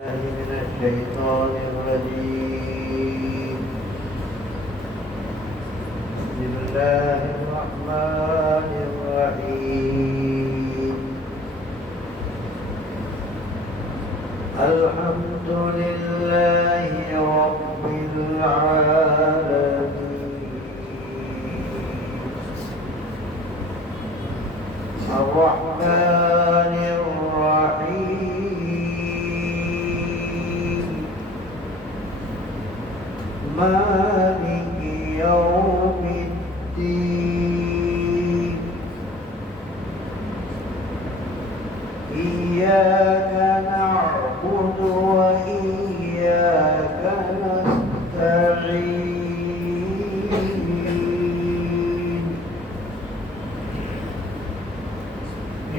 من الشيطان الرجيم. بسم الله الرحمن الرحيم. الحمد لله رب العالمين الرحمن الرحيم مالك يوم الدين إياك نعبد وإياك نستعين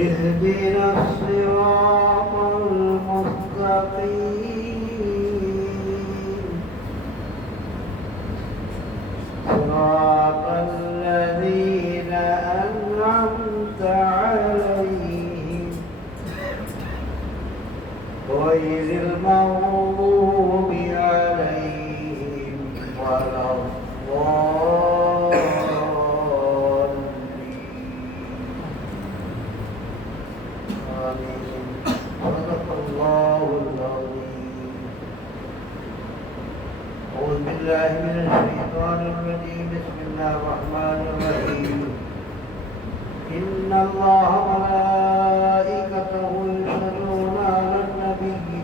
اهدنا الصراط المستقيم صراط الذين أنعمت عليهم غير المغضوب عليهم ولا الضالين آمين. صدق الله العظيم. أعوذ بالله من الشيطان الرجيم. بسم الله الرحمن الرحيم. إن الله وملائكته يصلون على النبي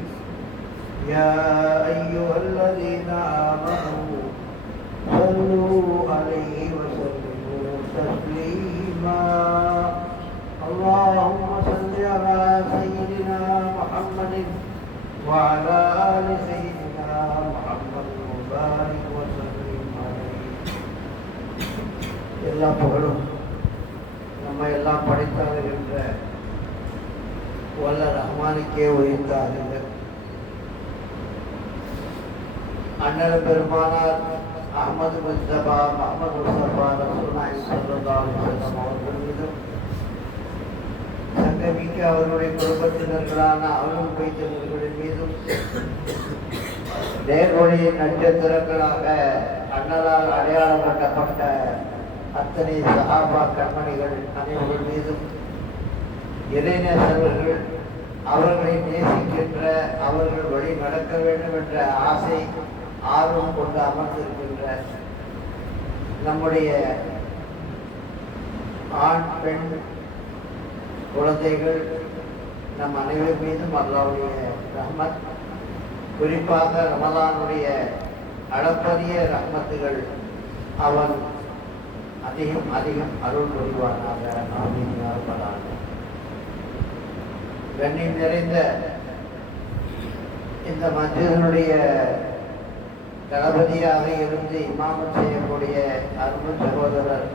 يا أيها الذين آمنوا صلوا عليه وسلموا تسليما. اللهم صل على سيدنا محمد وعلى آل سيدنا محمد وبارك وسلم عليه. எல்லா புகழும் நம்ம எல்லாம் படைத்தாளுகின்ற வல்ல ரஹ்மானுக்கே உரித்தார்கள். அண்ணல் பெருமானார் அஹ்மது முஸ்தபா முஹம்மது முஸ்தபா ரசூலுல்லாஹி ஸல்லல்லாஹு அலைஹி வஸல்லம் அவர்கள் மீதும் சங்கமிக்க அவருடைய குடும்பத்தினர்களான அவர்கள் வைத்தவர்களின் மீதும் நேர்வழியின் நட்சத்திரங்களாக அண்ணலால் அடையாளம் கட்டப்பட்ட அத்தனை சஹாபா கண்மணிகள் அனைவர்கள் மீதும் இளைஞர்கள் அவர்களை நேசிக்கின்ற அவர்கள் வழி நடக்க வேண்டும் என்ற ஆசை ஆர்வம் கொண்டு அமர்ந்திருக்கின்ற நம்முடைய ஆண் பெண் குழந்தைகள் நம் அனைவர் மீதும் அல்லாஹ்வுடைய ரஹ்மத், குறிப்பாக ரமலானுடைய அளப்பரிய ரஹ்மத்துகள் அவன் அதிகம் அதிகம் அருள் புரிவானாக. ஆமீன் யா ரப்பல் ஆலமீன். கண்ணியம் நிறைந்த இந்த மஸ்ஜிதினுடைய தளபதியாக இருந்து இமாமத் செய்யக்கூடிய அன்பு சகோதரர்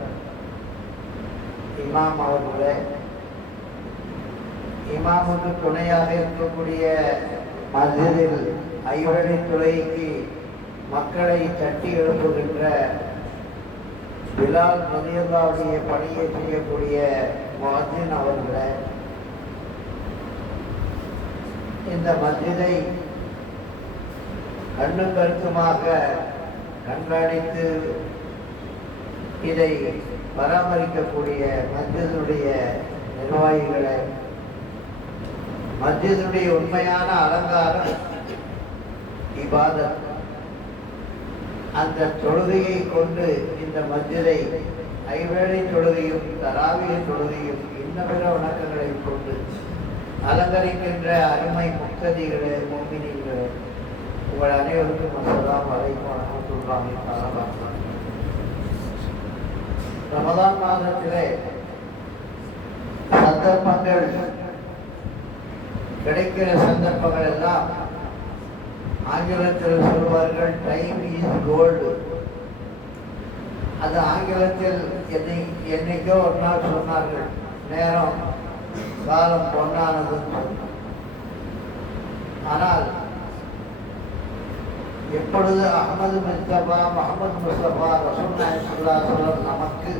இமாம் அவர்களே, இமாமுக்கு துணையாக இருக்கக்கூடிய மஸ்ஜிதில் ஐவழி துறைக்கு மக்களை தட்டி எழுப்புகின்ற பிலால் ரலியல்லாஹுடைய பணியை செய்யக்கூடிய முஅத்தின் அவர்களே, இந்த மஸ்ஜிதை கண்ணும் கருத்துமாக கண்காணித்து இதை பராமரிக்கக்கூடிய மஸ்ஜிதுடைய நிர்வாகிகளை, மஸ்ஜிதுடைய உண்மையான அலங்காரம் இபாதத், அந்த தொழுகையை கொண்டு இந்த மஸ்ஜிதை ஐவேளை தொழுகையும் தராவிய தொழுகையும் இன்னபிற வணக்கங்களை கொண்டு அலங்கரிக்கின்ற அருமை முக்ததிகளே, முஃமினீன்களே, உங்கள் அனைவருக்கும் அஸ்ஸலாமு அலைக்கும் வரஹ்மத்துல்லாஹி தஆலா வபரகாத்துஹு. ரமலான் மாதத்திலே சந்தர்ப்பங்கள் கிடைக்கிற சந்தர்ப்பங்கள் எல்லாம் ஆங்கிலத்தில் சொல்வார்கள் டைம் இஸ் கோல்டு. அது ஆங்கிலத்தில் என்னைக்கோ ஒரு நாள் சொன்னார்கள், நேரம் காலம் பொன்னானதுன்னு சொன்னார். ஆனால் எப்பொழுது அஹ்மது முஸ்தபா முஹம்மது முஸ்தபா ரசூலுல்லாஹி ஸல்லல்லாஹு அலைஹி வஸல்லம் நமக்கு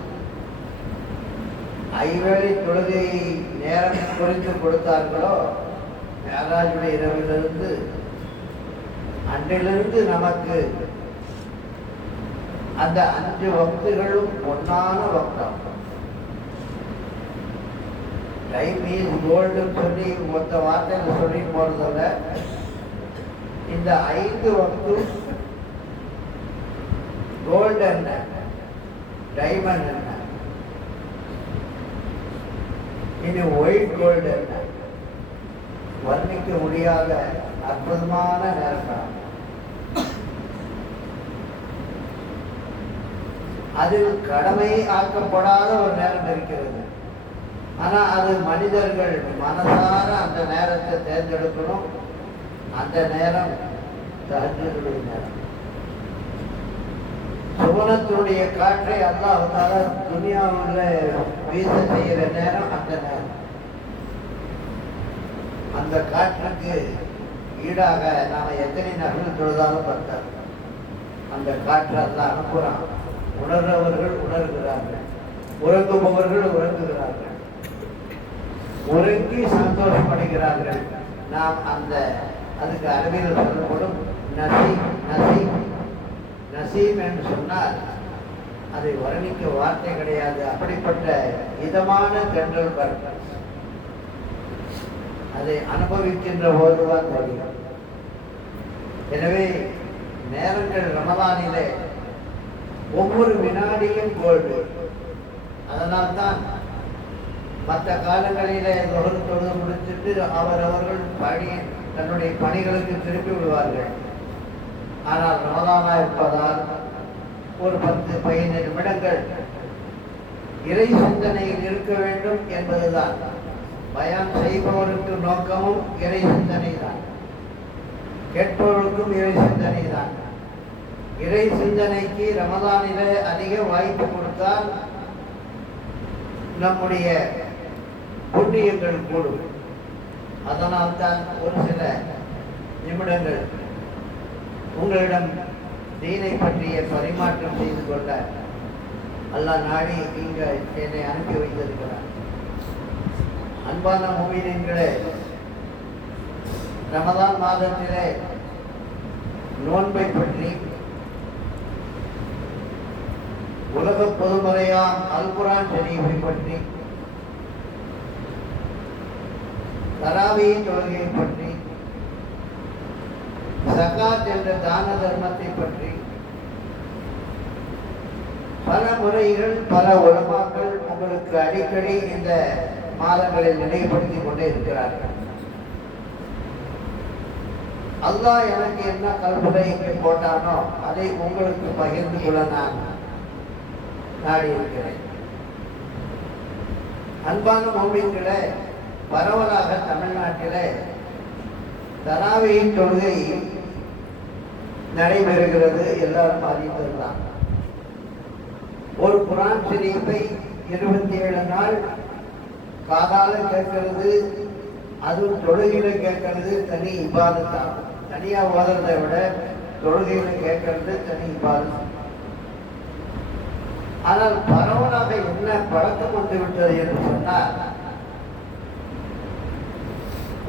ஐவேளை தொழுகையை நேரம் குறித்து கொடுத்தார்களோ, மேராஜுடைய இரவிலிருந்து அன்றிலிருந்து நமக்கு அந்த 5 வக்துகளும் பொன்னான வக்தம். டைம் இஸ் கோல்டுன்னு சொல்லி மொத்த வார்த்தையில் சொல்லி போறதில்ல. இந்த 5 வக்தும் கோல்டு என்ன, டைமண்ட் என்ன, இனி ஒயிட் கோல்டு என்ன, வர்ணிக்க முடியாத அற்புதமான நேரம். அதில் கடமை ஆக்கப்படாத ஒரு நேரம் இருக்கிறது. ஆனா அது மனிதர்கள் மனசார அந்த நேரத்தை தேர்ந்தெடுக்கணும். அந்த நேரம் தஹஜ்ஜுடைய நேரம். சுவனத்தினுடைய காற்றை அல்லாஹ் தஆலா துனியாவுல வீச செய்கிற நேரம் அந்த நேரம். அந்த காற்றுக்கு ஈடாக நாம எத்தனை நகல் தொழுதாலும் பார்த்தார். அந்த காற்று அல்லாஹ் அனுப்புறான். உணர்றவர்கள் உணர்கிறார்கள், உறங்குபவர்கள் உறங்குகிறார்கள், உறங்கி சந்தோஷப்படுகிறார்கள். நாம் அந்த அதுக்கு அரபியில் சொல்லப்படும் நசீம். நசீம் நசீம் என்று சொன்னால் அதை வர்ணிக்க வார்த்தை கிடையாது. அப்படிப்பட்ட இதமான தென்றல் காற்று. அதை அனுபவிக்கின்ற போதுதான் தெரியும். எனவே நேரங்கள் ரமலானிலே ஒவ்வொரு வினாடியும் கோல்டு. அதனால்தான் மற்ற காலங்களிலே தொழுது முடிச்சுட்டு அவர்கள் தன்னுடைய பணிகளுக்கு திருப்பி விடுவார்கள். ஆனால் ரமலானா இருப்பதால் ஒரு 10-15 நிமிடங்கள் இறை சிந்தனையில் இருக்க வேண்டும் என்பதுதான். பயான் செய்பவருக்கு நோக்கமும் இறை சிந்தனை தான், கேட்பவருக்கும் இறை சிந்தனை தான். இறை சிந்தனைக்கு ரமலானிலே அதிக வாய்ப்பு கொடுத்தால் நம்முடைய புண்ணியங்கள் கூடும். அதனால்தான் ஒரு சில நிமிடங்கள் உங்களிடம் தீனை பற்றிய பரிமாற்றம் செய்து கொள்ள அல்லாஹ் நாடி இங்க என்னை அனுப்பி வைத்திருக்கிறார். அன்பான முஃமினீன்களே, ரமலான் மாதத்திலே நோன்பை பற்றி உலக பொதுமறையாம் அல் குர்ஆன் ஷரீஃபை பற்றி, தராவீஹ் தொழுகையை பற்றி, ஸகாத் என்ற தான தர்மத்தை பற்றி பல முறைகள் பல உலமாக்கள் உங்களுக்கு அடிக்கடி இந்த மாதங்களில் நினைவுபடுத்திக் கொண்டே இருக்கிறார்கள். அல்லாஹ் எனக்கு என்ன கல்புரை இங்கே போட்டானோ அதை உங்களுக்கு பகிர்ந்து கொள்ள நான் நாடி இருக்கிறேன். அன்பான முஃமின்களே, பரவலாக தமிழ்நாட்டிலே தராவீஹ் தொழுகை நடைபெறுகிறது. எல்லாரும் அறிந்ததுதான். ஒரு குர்ஆன் ஷரீஃபை 27 நாள் காதால கேட்கிறது, அதுவும் தொழுகையில கேட்கறது தனி இபாதத்தாகும். தனியா ஓதுறதை விட தொழுகையில கேட்கறது தனி இபாதத். ஆனால் பரவலாக என்ன பழக்கம் வந்து விட்டது என்று சொன்னால்,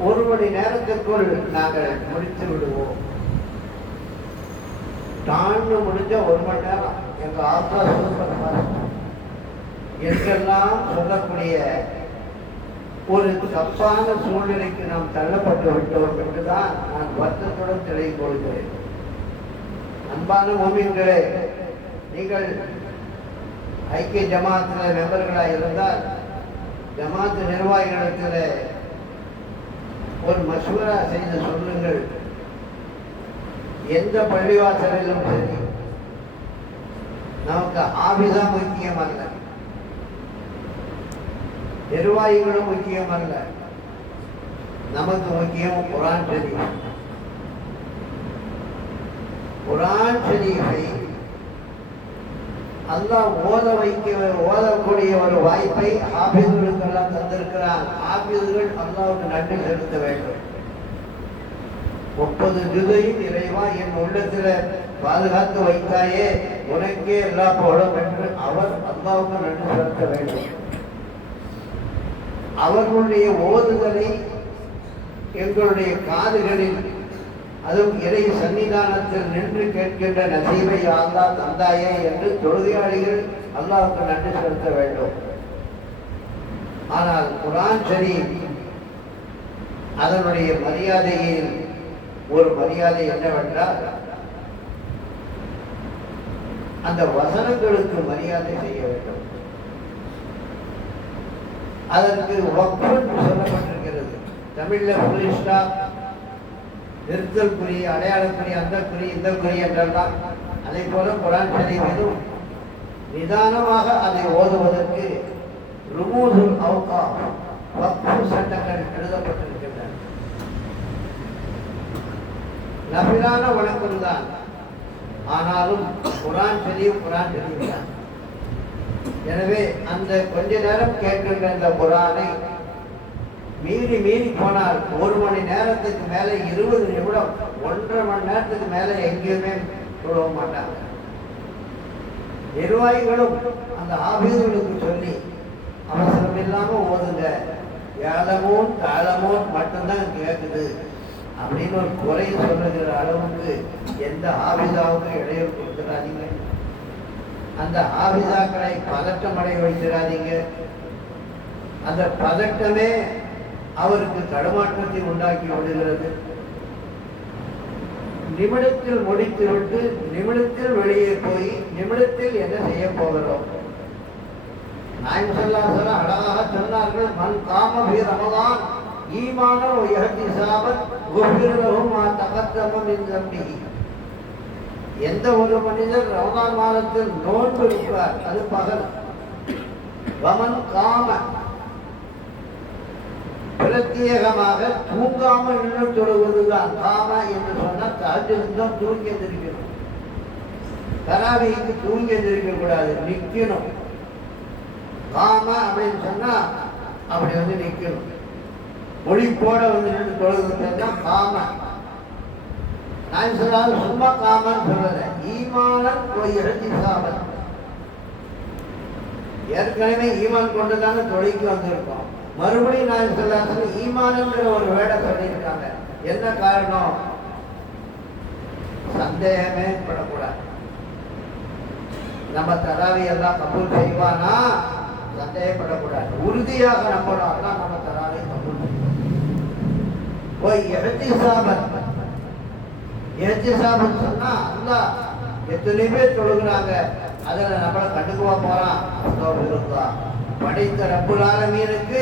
1 மணி நேரத்திற்குள் நாங்கள் முடித்து விடுவோம். டான்னு முடிஞ்ச 1 மணி நேரம் எங்க ஆத்தா சூப்பர் என்றெல்லாம் சொல்லக்கூடிய ஒரு தப்பான சூழ்நிலைக்கு நாம் தள்ளப்பட்டு விட்டோம் என்றுதான் நான் வருத்தத்துடன் தெளிவு கொள்கிறேன். அன்பான முஃமின்களே, நீங்கள் ஐக்கிய ஜமாத்தில் மெம்பர்களாக இருந்தால் ஜமாத் நிர்வாகிகளிடத்தில் ஒரு மசூரா செய்து சொல்லுங்கள். எந்த பள்ளிவாசலிலும் சரி, நமக்கு ஆபிதா முக்கியம் அல்ல, நிர்வாகிகளும் முக்கியம் அல்ல, நமக்கு முக்கியம் குர்ஆன் ஷரீஃப். குர்ஆன் ஷரீஃபை அல்லாஹ் ஓதக்கூடிய ஒரு வாய்ப்பை ஹாஃபிஸ்களுக்கு எல்லாம் தந்திருக்கிறான். ஹாஃபிஸ்கள் அல்லாஹ்வுக்கு நன்றி செலுத்த வேண்டும். 30 ஜுதையும் இறைவா என் உள்ளத்தில் பாதுகாத்து வைத்தாயே, உனக்கே எல்லா புகழும் என்று அவர் அல்லாஹ்வுக்கு நன்றி செலுத்த வேண்டும். அவர்களுடைய ஓதுதலை எங்களுடைய காதுகளில் அதுவும் இறை சன்னிதானத்தில் நின்று கேட்கின்ற நசீபை அல்லாஹ் தந்தாயே என்று தொழுகையாளிகள் அல்லாஹ்வுக்கு நன்றி செலுத்த வேண்டும். ஆனால் குர்ஆன் ஷரீஃப் அதனுடைய மரியாதையில் ஒரு மரியாதை என்னவென்றால் அந்த வசனங்களுக்கு மரியாதை செய்ய வேண்டும். அதற்கு வக்ஃப் என்று சொல்லப்பட்டிருக்கிறது. தமிழ்ல புலிஸ்டா நிறுத்தல் குறி, அடையாளக்குறி, அந்த குறி, இந்த குறி என்றெல்லாம் அதை போல குர்ஆன் ஷரீஃபிலும் நிதானமாக அதை ஓதுவதற்கு ருமூதுல் அவ்காஃப் வக்ஃப் சட்டங்கள் எழுதப்பட்டிருக்கின்றன. நபிலான வணக்கம் தான், ஆனாலும் குர்ஆன் ஷரீஃப் தான். எனவே அந்த கொஞ்ச நேரம் கேட்கின்ற இந்த குர்ஆனை மீறி போனால் 1 மணி நேரத்துக்கு மேலே 20 நிமிடம் 1.5 மணி நேரத்துக்கு மேலே எங்கேயுமே தொழ மாட்டாங்க. நிர்வாகிகளும் அந்த ஆபீஸ்களுக்கு சொல்லி அவசரம் இல்லாம ஓதுங்க, ஏழமோன் தாளமோன் மட்டும்தான் கேட்குது அப்படின்னு ஒரு குறை சொல்லுகிற அளவுக்கு எந்த ஆபிதாவுக்கும் இடையூறு கொடுத்துடாதீங்க. அந்த ஆபிதாக்களை பதட்டம் அடைய வைக்கிறாதீங்க. அந்த பதட்டமே அவருக்கு தடுமாற்றத்தை உண்டாக்கி விடுகிறது. நிமிடத்தில் முடித்துவிட்டு நிமிடத்தில் வெளியே போய் நிமிடத்தில் என்ன செய்ய போகிறோம்? நாயகம் ஸல்லல்லாஹு அலைஹி வஸல்லம் அழகாக சொன்னார்கள், மன் காம ஃபீ ரமலான் ஈமானன் வ இஹ்திசாபன் குஃபிர லஹு மா தகத்தம மின் தம்பிஹி. எந்த ஒரு மனிதர் ரமலான் மாதத்தில் நோன்பு இருப்பார், அது பகல். வமன் காம பிரத்யேகமாக தூங்காமல் நின்று தொழுவதுதான் காம என்று சொன்னால் தஹஜ்ஜுத் தான் தூங்கி எந்திரிக்கணும். தராவீஹ்க்கு தூங்கி எந்திரிக்க கூடாது, நிற்கணும். காம அப்படின்னு சொன்னா அப்படி நிற்கணும். ஒளிப்போட நின்று தொழுகிறது தான் காம. நான் சொல்லாது சும்மா காமன்னு சொல்லல, ஈமானன் போய் இஹ்திசாபன். ஏற்கனவே ஈமான் கொண்டுதானே தொழிலுக்கு வந்திருக்கோம். மறுபடியும் நான் சொல்லாது ஈமானுங்கிற ஒரு வேடை சொல்லியிருக்காங்க. என்ன காரணம்? சந்தேகமே படக்கூடாது. நம்ம தராவி எல்லாம் கபூல் செய்வானா சந்தேகப்படக்கூடாது. உறுதியாக நம்பணும், நம்ம தராவி கபூல் செய்வோம். போய் இஹ்திசாபன் சொன்னா அல்லாஹ் எத்தனை பேர் தொழுகிறாங்க, அதில் நம்மளை கண்டுக்குவா போறான். படைத்த ரப்புல் ஆலமீனுக்கு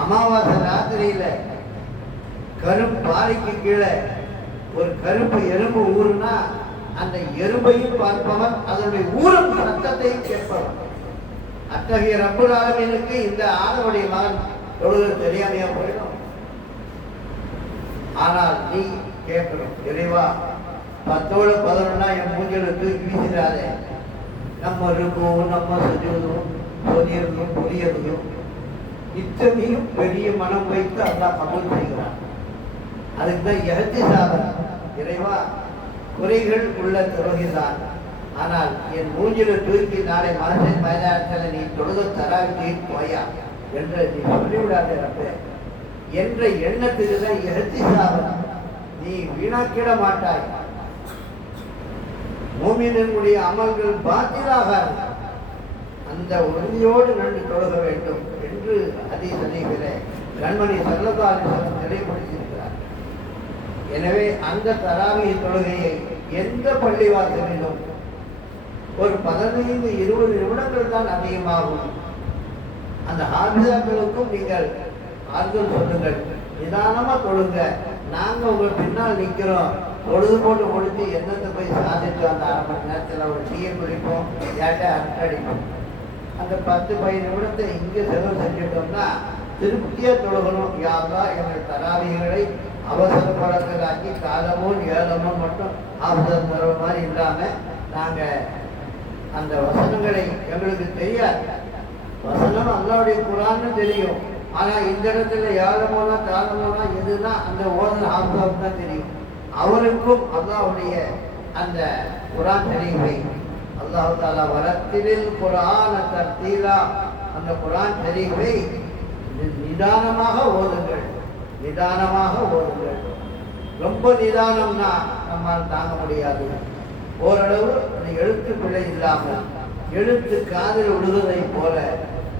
அமாவாசை ராத்திரியில கரும்பாறைக்கு கீழே ஒரு கருப்பு எறும்பு ஊறுனா அந்த எறும்பையும் பார்ப்பவன், அதனுடைய ஊரும் சத்தத்தையும் கேட்பவன். அத்தகைய ரப்புல் ஆலமீனுக்கு இந்த ஆடவனுடைய மகன் தொழுகிறது தெரியாமையா போயிடும். ஆனால் நீ கேட்கணும், இறைவா 10ஓட 11 என் மூஞ்சில தூக்கி வீசிடாதே. நம்ம இருக்கும், நம்ம சுஜூதும் சொல்லியதும் புரியதும் இத்தனையும் பெரிய மனம் வைத்து அல்லாஹ் கபூல் செய்கிறான். அதுக்கு தான் இஹ்திசாபன். இறைவா, குறைகள் உள்ள தொழுகைதான், ஆனால் என் மூஞ்சில தூக்கி நாளை மனசின் மைதானத்தில் நீ தொழுத தராவிக்கு போயா என்று நீ சொல்லிவிடாதே ரப்பே என்ற எண்ணத்துக்கு தான் இஹ்திசாபன். நீ வீணாக்கிட மாட்டாய். மூமினுடைய அமல்கள் பாத்திலாக அந்த உறுதியோடு நன்றி தொழுக வேண்டும் என்று ஹதீஸ் ஷரீஃபிலே கண்மணி ஸல்லல்லாஹு அலைஹி வஸல்லம் தெளிவுபடுத்தியிருக்கிறார். எனவே அந்த தராவீஹ் தொழுகையை எந்த பள்ளிவாசலிலும் ஒரு 15-20 நிமிடங்கள் தான் அதிகமாகும். அந்த ஆபிதாக்களுக்கும் நீங்கள் ஆறுதல் சொல்லுங்கள், நிதானமா தொழுங்க, நாங்க உங்க பின்னால் நிற்கிறோம். பொழுது போட்டு முடித்து என்னத்தை போய் சாதிச்சோம்? அந்த 1/2 மணி நேரத்தில் ஒரு டீயை குடிப்போம், ஏட்டை அரட்டடிப்போம். அந்த 10-15 நிமிடத்தை இங்கே செலவு செஞ்சுட்டோம்னா திருப்தியா தொழுகணும். யாரெல்லாம் எங்கள் தராவிகளை அவசரப்படங்களாக்கி காலமும் ஏலமும் மட்டும் ஆபதம் தர மாதிரி இல்லாம நாங்க அந்த வசனங்களை எங்களுக்கு தெரியாது. வசனம் அல்லாஹ்வுடைய குர்ஆன்னு தெரியும், ஆனா இந்த இடத்துல ஏலமோனா தாளமோனா எதுனா அந்த ஓதல் ஆபதம் தான் தெரியும். அவருக்கும் அல்லாஹ்வுடைய அந்த குர்ஆன் ஷரீஃபை அல்லாஹ் தஆலா வரத்திலில் குர்ஆன தர்தீலா, அந்த குர்ஆன் ஷரீஃபை நிதானமாக ஓதுங்கள். நிதானமாக ஓடுங்கள். ரொம்ப நிதானம்னா நம்மால் தாங்க முடியாது. ஓரளவு அந்த எழுத்து பிழை இல்லாமல் எழுத்து காதில் விடுவதை போல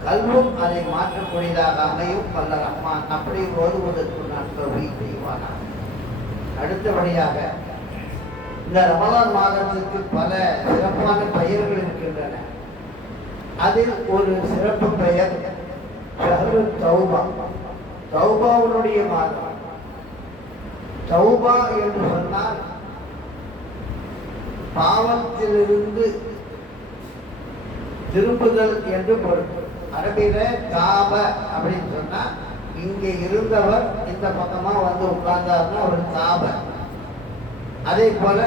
கல்வும் அதை மாற்றக்கூடியதாக அமையும் வல்ல ரஹ்மான். அப்படி ஓதுவதற்கு நான் தௌஃபீக் செய்வானா. அடுத்தபடியாக இந்த ரமலான் மாதத்திற்கு பல சிறப்பான பெயர்கள் இருக்கின்றன. அதில் ஒரு சிறப்பு பெயர் ஷஹ்ரு தௌபா, தௌபாவுடைய மாதம். தௌபா என்று சொன்னால் பாவத்திலிருந்து திரும்புதல் என்று பொருள். அரபியில தாப அப்படின்னு சொன்னா இங்கே இருந்தவர் இந்த பக்கமா வந்து உட்கார்ந்தார்னா அவர் தாப. அதே போல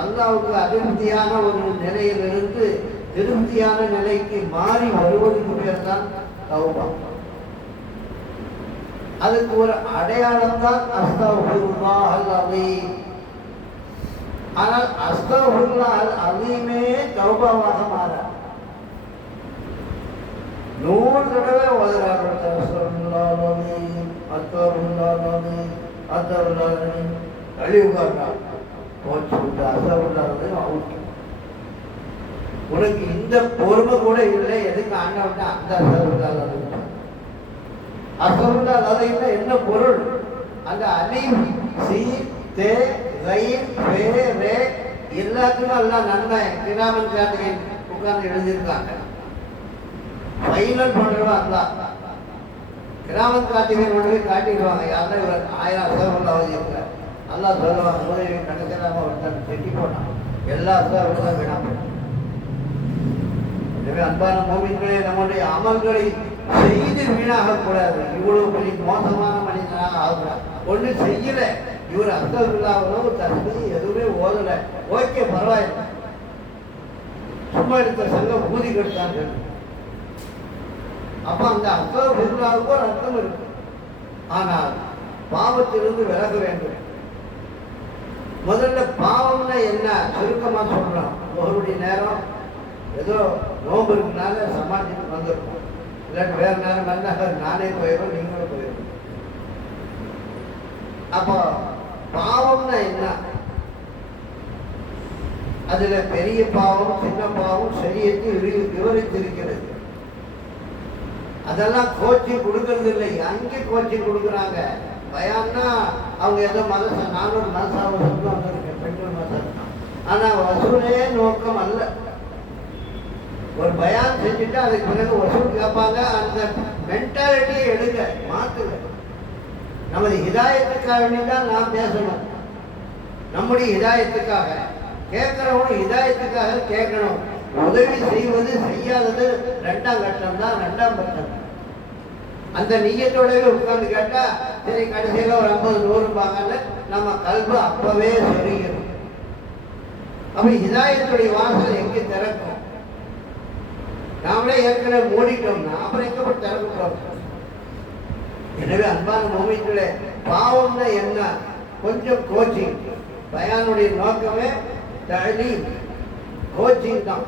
அல்லாஹ்வுக்கு அதிருப்தியான ஒரு நிலையிலிருந்து திருப்தியான நிலைக்கு மாறி வருவதற்கு பேர் தான் தௌபா. அதுக்கு ஒரு அடையாளம் தான் அஸ்தக்ஃபிருல்லாஹல் அஸீம். ஆனால் அஸ்தக்ஃபிருல்லாஹல் அஸீமே தௌபாவாக மாறாது. 100 தடவை ஓதுறார்கள். அஸ்தக்ஃபிருல்லாஹல் அஸீம், அஸ்தக்ஃபிருல்லாஹல் அஸீம், அஸ்தக்ஃபிருல்லாஹல் அஸீம். அழிவுகாரா போச்சு, அஸ்தக்ஃபிருல்லாஹல் அவுட். உனக்கு இந்த பொறுமை கூட இல்லை, எதுக்கு ஆண்டவன்ட்ட அந்த அஸ்தக்ஃபிருல்லாஹல் அஸீம். அஸ்தக்ஃபிருல்லாஹல் அஸீம்னா என்ன பொருள்? அந்த அலீம் சி தே கைன் பே ரே எல்லாத்துக்கும் எல்லாம் நன்மை கிராமன் கார்த்திகை உட்கார்ந்து எழுதியிருக்காங்க. ஃபைனல் பண்றவா அல்லா கிராமன் கார்த்திகை கொண்டு போய் காட்டிடுவாங்க. யாரும் இவர் 1000 அஸ்தக்ஃபிருல்லாஹ் ஓதியிருக்கார். அல்லாஹ் சொல்லுவாங்க உதவி கணக்கில்லாம ஒருத்தன் செட்டி போனான், எல்லா அஸ்தக்ஃபிருல்லாஹ் வேணாம். எனவே அன்பான மோமின்களே, நம்முடைய அமல்களை செய்து வீணாக கூடாது. இவ்வளவு பெரிய மோசமான மனிதனாக ஆகக்கூடாது. ஒண்ணு செய்யல, இவர் அஸ்தக்ஃபிருல்லாஹ் தஸ்பீஹ் எதுவுமே ஓதல, ஓகே பரவாயில்லை, சும்மா எடுத்த சங்கம் ஊதி கெடுத்தாங்க. அப்ப அந்த அஸ்தக்ஃபிருல்லாஹ்வுக்கு ஒரு அர்த்தம் இருக்கு. ஆனால் பாவத்திலிருந்து விலக வேண்டும். முதல்ல பாவம்னா என்ன சுருக்கமா சொல்றோம். ஒருடைய நேரம் ஏதோ நோம்பு இருக்குனால சமாளிச்சுட்டு வந்துருக்கோம், இல்லாட்டி வேற நேரம் வந்தால் நானே போயிடும், நீங்களும் போயிடும். அப்போ பாவம்னா என்ன? அதுல பெரிய பாவம் சின்ன பாவம் சரியத்து விவரித்திருக்கிறது. அதெல்லாம் கோச்சிங் கொடுக்கறது இல்லை, அங்கே கோச்சிங் கொடுக்குறாங்க. பயான்னா அவங்க ஏதோ மதசா 400 மதசாவை வந்திருக்கேன், பெண்கள் மதம். ஆனா வசூலே நோக்கம் அல்ல. ஒரு பயான் செஞ்சுட்டு அதுக்கு பிறகு வசூல் கேட்பாங்க. அந்த மென்டாலிட்டியை எடுங்க, மாத்துங்க. நமது ஹிதாயத்துக்காக தான் நாம் பேசணும். நம்முடைய ஹிதாயத்துக்காக கேட்கிறவனும் ஹிதாயத்துக்காக கேட்கணும். உதவி செய்வது செய்யாதது 2ஆம் கட்டம் தான், 2ஆம் பட்சம். அந்த நீயத்தோடவே உட்கார்ந்து கேட்டா சரி கடைசியில் ஒரு 50-100 ரூபாங்கன்னு நம்ம கல்வி அப்பவே சொல்லிக்கணும். அப்ப ஹிதாயத்துடைய வாசல் எங்கே திறக்கும்? நாமளே ஏற்கனவே மூடிட்டோம்னா அப்புறம் எங்கப்பட்டு திறக்க. எனவே அன்பான மோமின்களே, பாவம்னா என்ன? கொஞ்சம் கோச்சிங். பயானுடைய நோக்கமே தலீம், கோச்சிங் தான்.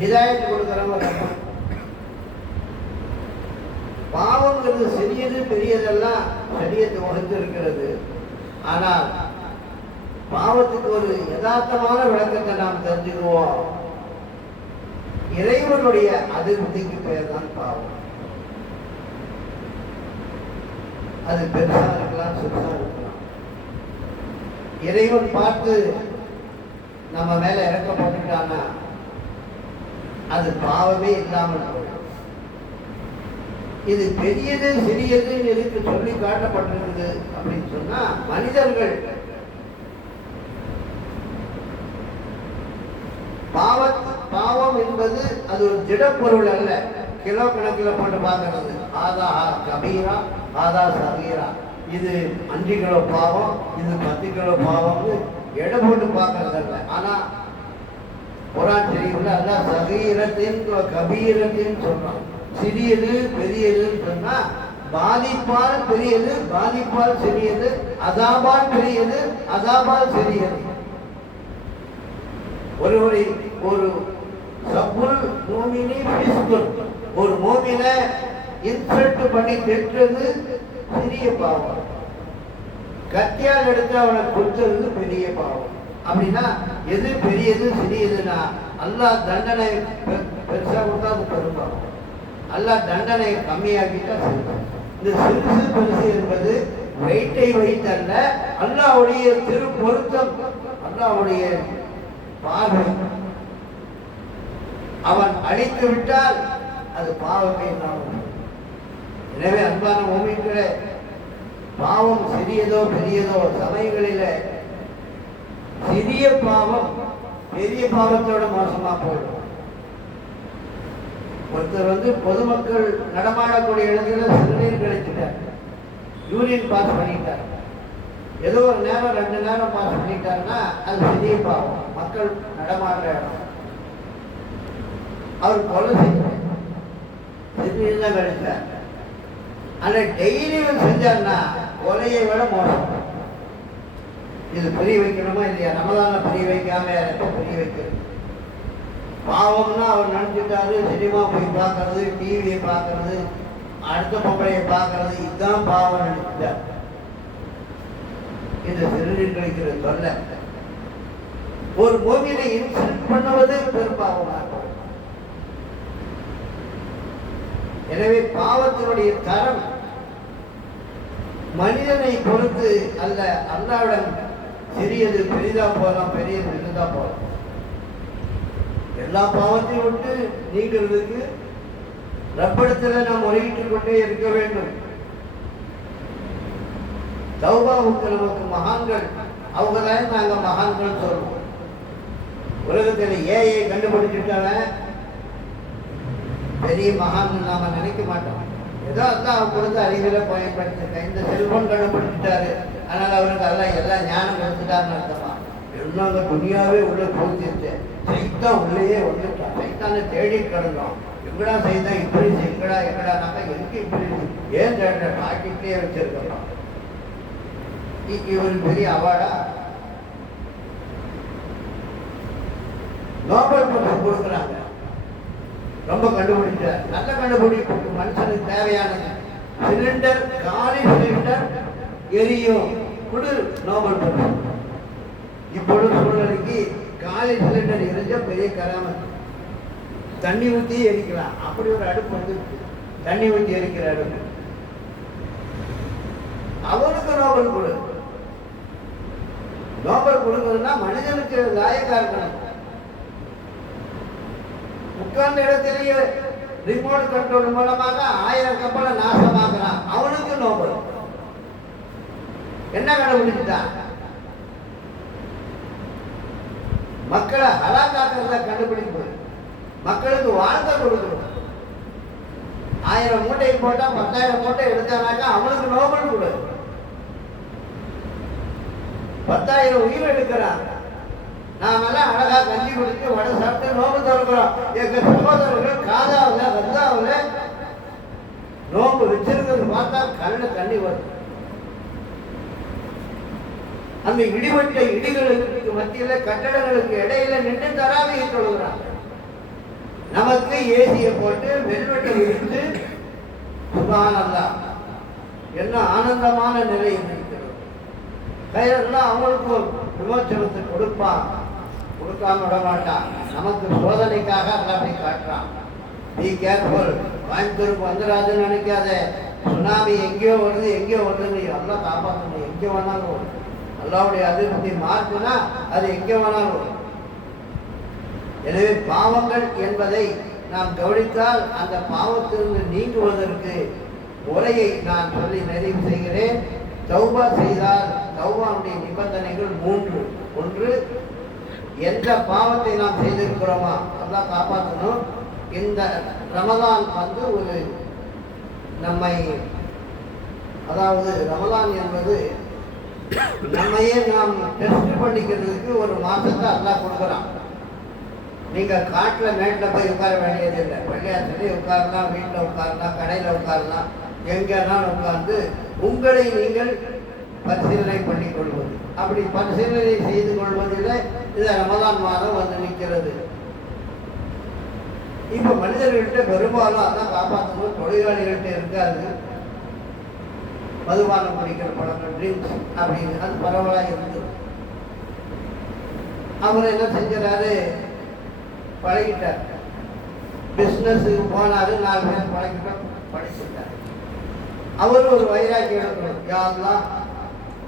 ஹிதாயத் கொடுக்கிறவங்க. பாவங்கிறது சிறியது பெரியதெல்லாம் சரியத்து வகுத்து இருக்கிறது. ஆனால் பாவத்துக்கு ஒரு யதார்த்தமான விளக்கத்தை நாம் தெரிஞ்சுக்குவோம். இறைவனுடைய அதிருப்திக்கு பெயர் தான் பாவம். அது பெருசா இருக்கலாம், சிறுசா இருக்கலாம். இறைவன் பார்த்து நம்ம மேல இறக்கப்பட்டுட்டானா அது பாவமே இல்லாமல் போகும். இது பெரியது சிறியது எதுக்கு சொல்லி காட்டப்பட்டிருக்குது அப்படின்னு சொன்னா, மனிதர்கள் பாவம் என்பது அது ஒரு திடப்பொருள் அல்ல. கிலோ கணக்கில் போட்டு பார்க்கறது. ஆதா கபீரா, ஆதா சகீரா. இது 5 கிலோ பாவம், இது 10 கிலோ பாவம்னு எடை போட்டு பார்க்கறது அல்ல. ஆனா குர்ஆன் தெரியும்ல, அல்லாஹ் சகீரத்தின் கபீரத்தின் சொல்றான். சிறியது பெரியதுன்னு சொன்னா பாதிப்பால் பெரியது, பாதிப்பால் சிறியது, அதாபால் பெரியது, அதாபால் சிறியது. ஒரு சப்புல் மோமினி பிஸ்குல், ஒரு மோமினை இன்சல்ட் பண்ணி திட்டுறது சிறிய பாவம். கத்தியால் எடுத்து அவனை குத்துறது பெரிய பாவம். அப்படின்னா எது பெரியது சிறியதுன்னா அல்லாஹ் தண்டனை பெருசா கொடுத்தா அது பெரும்பாவம், அல்லாஹ் தண்டனை கம்மியாக்கிட்டா சிறு. இந்த சிறுசு பெருசு என்பது வெயிட்டை வைத்தல்ல, அல்லாஹ்வுடைய திரு பொருத்தம், அல்லாஹ்வுடைய பார்வை. அவன் அழித்து விட்டால் அது பாவமே தான். எனவே அன்பான மூமின்களே, பாவம் சிறியதோ பெரியதோ சமயங்களில சிறிய பாவம் பெரிய பாவத்தோட மோசமா போயிடும். ஒருத்தர் பொதுமக்கள் நடமாடக்கூடிய இடத்துல சிறுநீர் கழிச்சுட்டார், யூரின் பாஸ் பண்ணிட்டார். ஏதோ ஒரு நேரம் 2 நேரம் பாஸ் பண்ணிட்டாருன்னா அது பெரிய பாவம், மக்கள் நடமாடுற இடம். அவர் கொலை செய்ய சிறுநீர் தான் கழிச்சார். ஆனா டெய்லியும் செஞ்சார்னா கொலையை விட மோசம். இது புரிய வைக்கணுமா இல்லையா? ரமதான புரிய வைக்காம எப்ப புரிய வைக்கிறது? பாவம்னா அவர் நினைச்சிட்டாரு சினிமா போய் பார்க்கறது, டிவியை பார்க்கறது, அடுத்த பொம்பளையை பார்க்கறது, இதுதான் பாவம் நினைச்சிட்டார். இது சிறுநீர் கழிக்கிற சொல்ல ஒரு மூவியை இன்சல்ட் பண்ணுவது பெரும்பாவமாக இருக்கும். எனவே பாவத்தினுடைய தரம் மனிதனை பொறுத்து அல்ல, அல்லாஹ்விடம் சிறியது பெரிதா போகலாம், பெரியது சிறிதா போகலாம். எல்லா பாவத்தையும் விட்டு நீங்கிறதுக்கு ரப்பிடத்தில் நாம் முறையிட்டுக் கொண்டே இருக்க வேண்டும். தௌபாவுக்கு நமக்கு மகான்கள், அவங்க தான் நாங்க மகான்கள் சொல்லுவோம். உலகத்தில் ஏஐ கண்டுபிடிச்சிட்டாங்க, பெரிய மகான் நாம நினைக்க மாட்டோம். ஏதோ அதான் கொடுத்த அறிவியலை பயன்படுத்திருக்கேன். இந்த செல்போன் கண்டுபிடிச்சிட்டாரு, அதனால அவருக்கு எல்லாம் ஞானம் கொடுத்துட்டாருன்னு அர்த்தமா? எல்லாங்க துணியாவே உள்ள போச்சிருச்சு. சைத்தான் உள்ளேயே வந்துட்டான். சைத்தானை தேடி கிடந்தோம். எங்கடா சைத்தான் இப்படி எங்கடானாக்கா எங்க இப்படி ஏன் தேடுற பாக்கெட்லயே வச்சிருக்கோம். இவருக்கு பெரிய அவார்டா? நோபல் பரிசு கொடுக்குறாங்க. ரொம்ப கண்டுபிடிச்சார், நல்ல கண்டுபிடிப்பு. மனுஷனுக்கு தேவையானது சிலிண்டர், காலி சிலிண்டர் எரியும், குடு நோபல் பரிசு. இப்பொழுது சூழ்நிலைக்கு காலி சிலிண்டர் எரிஞ்சா பெரிய கராமத்து. தண்ணி ஊற்றி எரிக்கலாம், அப்படி ஒரு அடுப்பு வந்துருக்கு. தண்ணி ஊற்றி எரிக்கிற அடுப்பு. அவனுக்கு நோபல் கொடு. நோபல் கொடுக்கணும்னா மனிதனுக்கு லாயக்கா இருக்கணும். உட்கார்ந்த இடத்திலேயே ரிமோட் கண்ட்ரோல் மூலமாக 1000 கப்பலை நாசமாக்குறான், அவனுக்கு நோபல். என்ன கண்டுபிடிச்சிட்டான்? மக்களை ஹலாக்காக்குறத கண்டுபிடிப்பு. மக்களுக்கு வாழ்க்கை கொடுக்கணும். 1000 மூட்டையை போட்டா 10,000 மூட்டை எடுத்தானாக்கா அவனுக்கு நோபல் கொடு. 10,000 உயிர் எடுக்கிறான். நாமெல்லாம் அழகா கஞ்சி குடிச்சு வடை சாப்பிட்டு நோம்பு திறக்கிறோம். எங்க சகோதரர்கள் காதாவில் ரத்தாவில் நோம்பு வச்சிருக்கிறது பார்த்தா கண்ணு தண்ணி வரும். அந்த இடிபட்ட இடிகளுக்கு மத்தியில கட்டடங்களுக்கு இடையில நின்று தராவியை தொழுகிறாங்க. நமக்கு ஏசியை போட்டு வெல்வெட்டை விரித்து சுப்ஹானல்லாஹ் என்ன ஆனந்தமான நிலை இருக்கிறது. கையெல்லாம் அவங்களுக்கு விமோச்சனத்தை கொடுப்பான், கொடுக்காம விட மாட்டான். நமக்கு சோதனைக்காக அப்படி காட்டுறான். பி கேர்ஃபுல், கோயம்புத்தூருக்கு வந்துடாதுன்னு நினைக்காத. சுனாமி எங்கேயோ வருது எல்லாம் காப்பாற்றணும். எங்கே வேணாலும் வரும். அல்லாஹ்வுடைய அதிருப்தி மாற்றுனா அது எங்கே வேணாலும் வரும். எனவே பாவங்கள் என்பதை நாம் கவனித்தால் அந்த பாவத்திலிருந்து நீங்குவதற்கு முறையை நான் சொல்லி நிறைவு செய்கிறேன். தௌபா செய்தால் தௌபாவுடைய நிபந்தனைகள் 3. ஒன்று, எந்த பாவத்தை நாம் செய்திருக்கிறோமா அல்லாஹ் காப்பாற்றணும். இந்த ரமலான் ஒரு நம்மை, அதாவது ரமலான் என்பது நம்மையே நாம் டெஸ்ட் பண்ணிக்கிறதுக்கு ஒரு மாசத்தை அல்லாஹ் கொடுக்குறான். நீங்க காட்டுல மேட்டில் போய் உட்கார வேண்டியதில்லை. பள்ளியாத்திலே உட்காரலாம், வீட்டில் உட்காரலாம், கடையில் உட்காரலாம், எங்கேனாலும் உட்கார்ந்து உங்களை நீங்கள் பரிசீலனை பண்ணிக் கொள்வது. அப்படி பரிசீலனை செய்து கொள்வதில் இந்த ரமலான் மாதம் நிற்கிறது. இப்ப மனிதர்கள்ட்ட பெரும்பாலும் அதான் காப்பாற்றணும். தொழிலாளிகள்கிட்ட இருக்காது. மதுபானம் குடிக்கிற பழக்கம், ட்ரிங்க்ஸ் அப்படின்னு அது பரவலாக இருந்தது. அவர் என்ன செஞ்சாரு, பழகிட்டார். பிஸ்னஸுக்கு போனாரு, 4 பேர் பழகிட்ட படிச்சுட்டார். அவர் ஒரு வைராக்கியம் எடுக்கணும், யாரெல்லாம்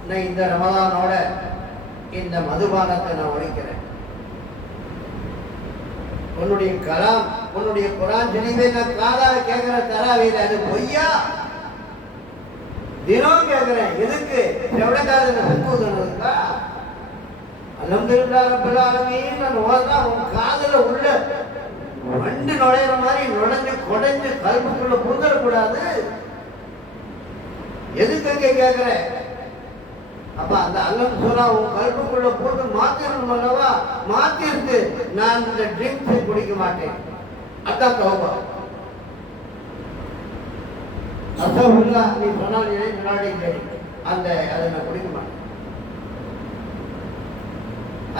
நான் இந்த ரமலானோட இந்த மதுபானத்தை நான் ஒழிக்கிறேன். உன்னுடைய கலாம், உன்னுடைய குரான் ஜெனிவே நான் காதால கேட்கிற தராவீர, அது பொய்யா? தினம் கேட்கிறேன். எதுக்கு? எவ்வளவு சந்தோஷா? அல்ஹம்துலில்லாஹ் ரப்பில் ஆலமீன். நான் ஓதா உன் காதுல உள்ள வண்டு நுழையிற மாதிரி நுழைஞ்சு கொடைஞ்சு கல்புக்குள்ள புதறக்கூடாது. எதுக்கு அங்கே கேட்கிறேன்? அப்ப அந்த அல்லம் சூரா உன் கல்புக்குள்ள போட்டு மாத்திரணும் அல்லவா? மாத்திருக்கு. நான் இந்த ட்ரிங்க்ஸை குடிக்க மாட்டேன். அதான் தௌபா. அஸ்தக்ஃபிருல்லாஹ் நீ சொன்னால் முன்னாடி அந்த அதை நான் குடிக்க மாட்டேன்.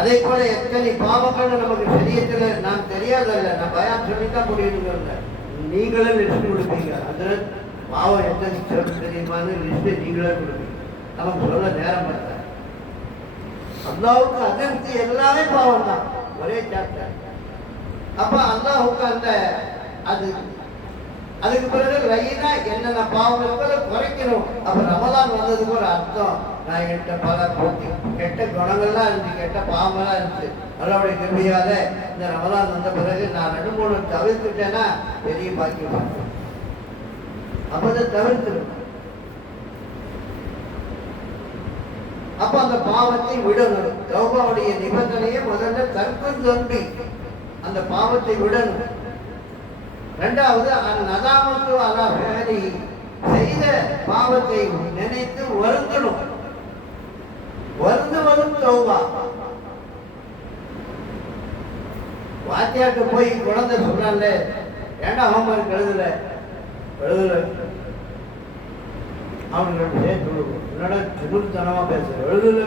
அதே போல எத்தனை பாவங்கள் நமக்கு சரியத்தில் நாம் தெரியாதல்ல, நான் பயான் சொல்லித்தான் முடியுங்க. நீங்களே லிஸ்ட் கொடுப்பீங்க. அதில் பாவம் எத்தனை சிறப்பு தெரியுமான்னு லிஸ்ட்டு நீங்களே கொடுப்பீங்க. நமக்கு சொல்ல நேரம் பார்த்தா அல்லாஹ்வுக்கு அதிர்ச்சி எல்லாமே பாவம் தான், ஒரே சாப்டர். அப்ப அல்லாஹ்வுக்கு அந்த அதுக்கு பிறகு லைனா என்னென்ன பாவம் இருக்கோ குறைக்கணும். அப்ப ரமலான் வந்ததுக்கு ஒரு அர்த்தம், நான் என்கிட்ட பல கெட்ட குணங்கள்லாம் இருந்துச்சு, கெட்ட பாவங்கள்லாம் இருந்துச்சு. நல்லபடிய கிருபையால இந்த ரமலான் வந்த பிறகு நான் 2-3 தவிர்த்துட்டேன்னா பெரிய பாக்கியம். அப்ப அதை தவிர்த்துடும். அப்ப அந்த பாவத்தை விடணும். தௌபாவுடைய நிபந்தனையை முதல்ல தற்கும் தம்பி அந்த பாவத்தை விடணும். இரண்டாவது அந்நதாமத்து அலா ஃபஅலி, செய்த பாவத்தை நினைத்து வருந்தணும். வருந்துவதும் தௌபா. வாத்தியாருக்கு போய் குழந்தை சொல்றான்ல, ஏண்டா ஹோம்ஒர்க் எழுதல அவனுக்கு சேர்த்து சொல்லுவோம், என்னடா திமிர்த்தனமா பேசுற, எழுதல.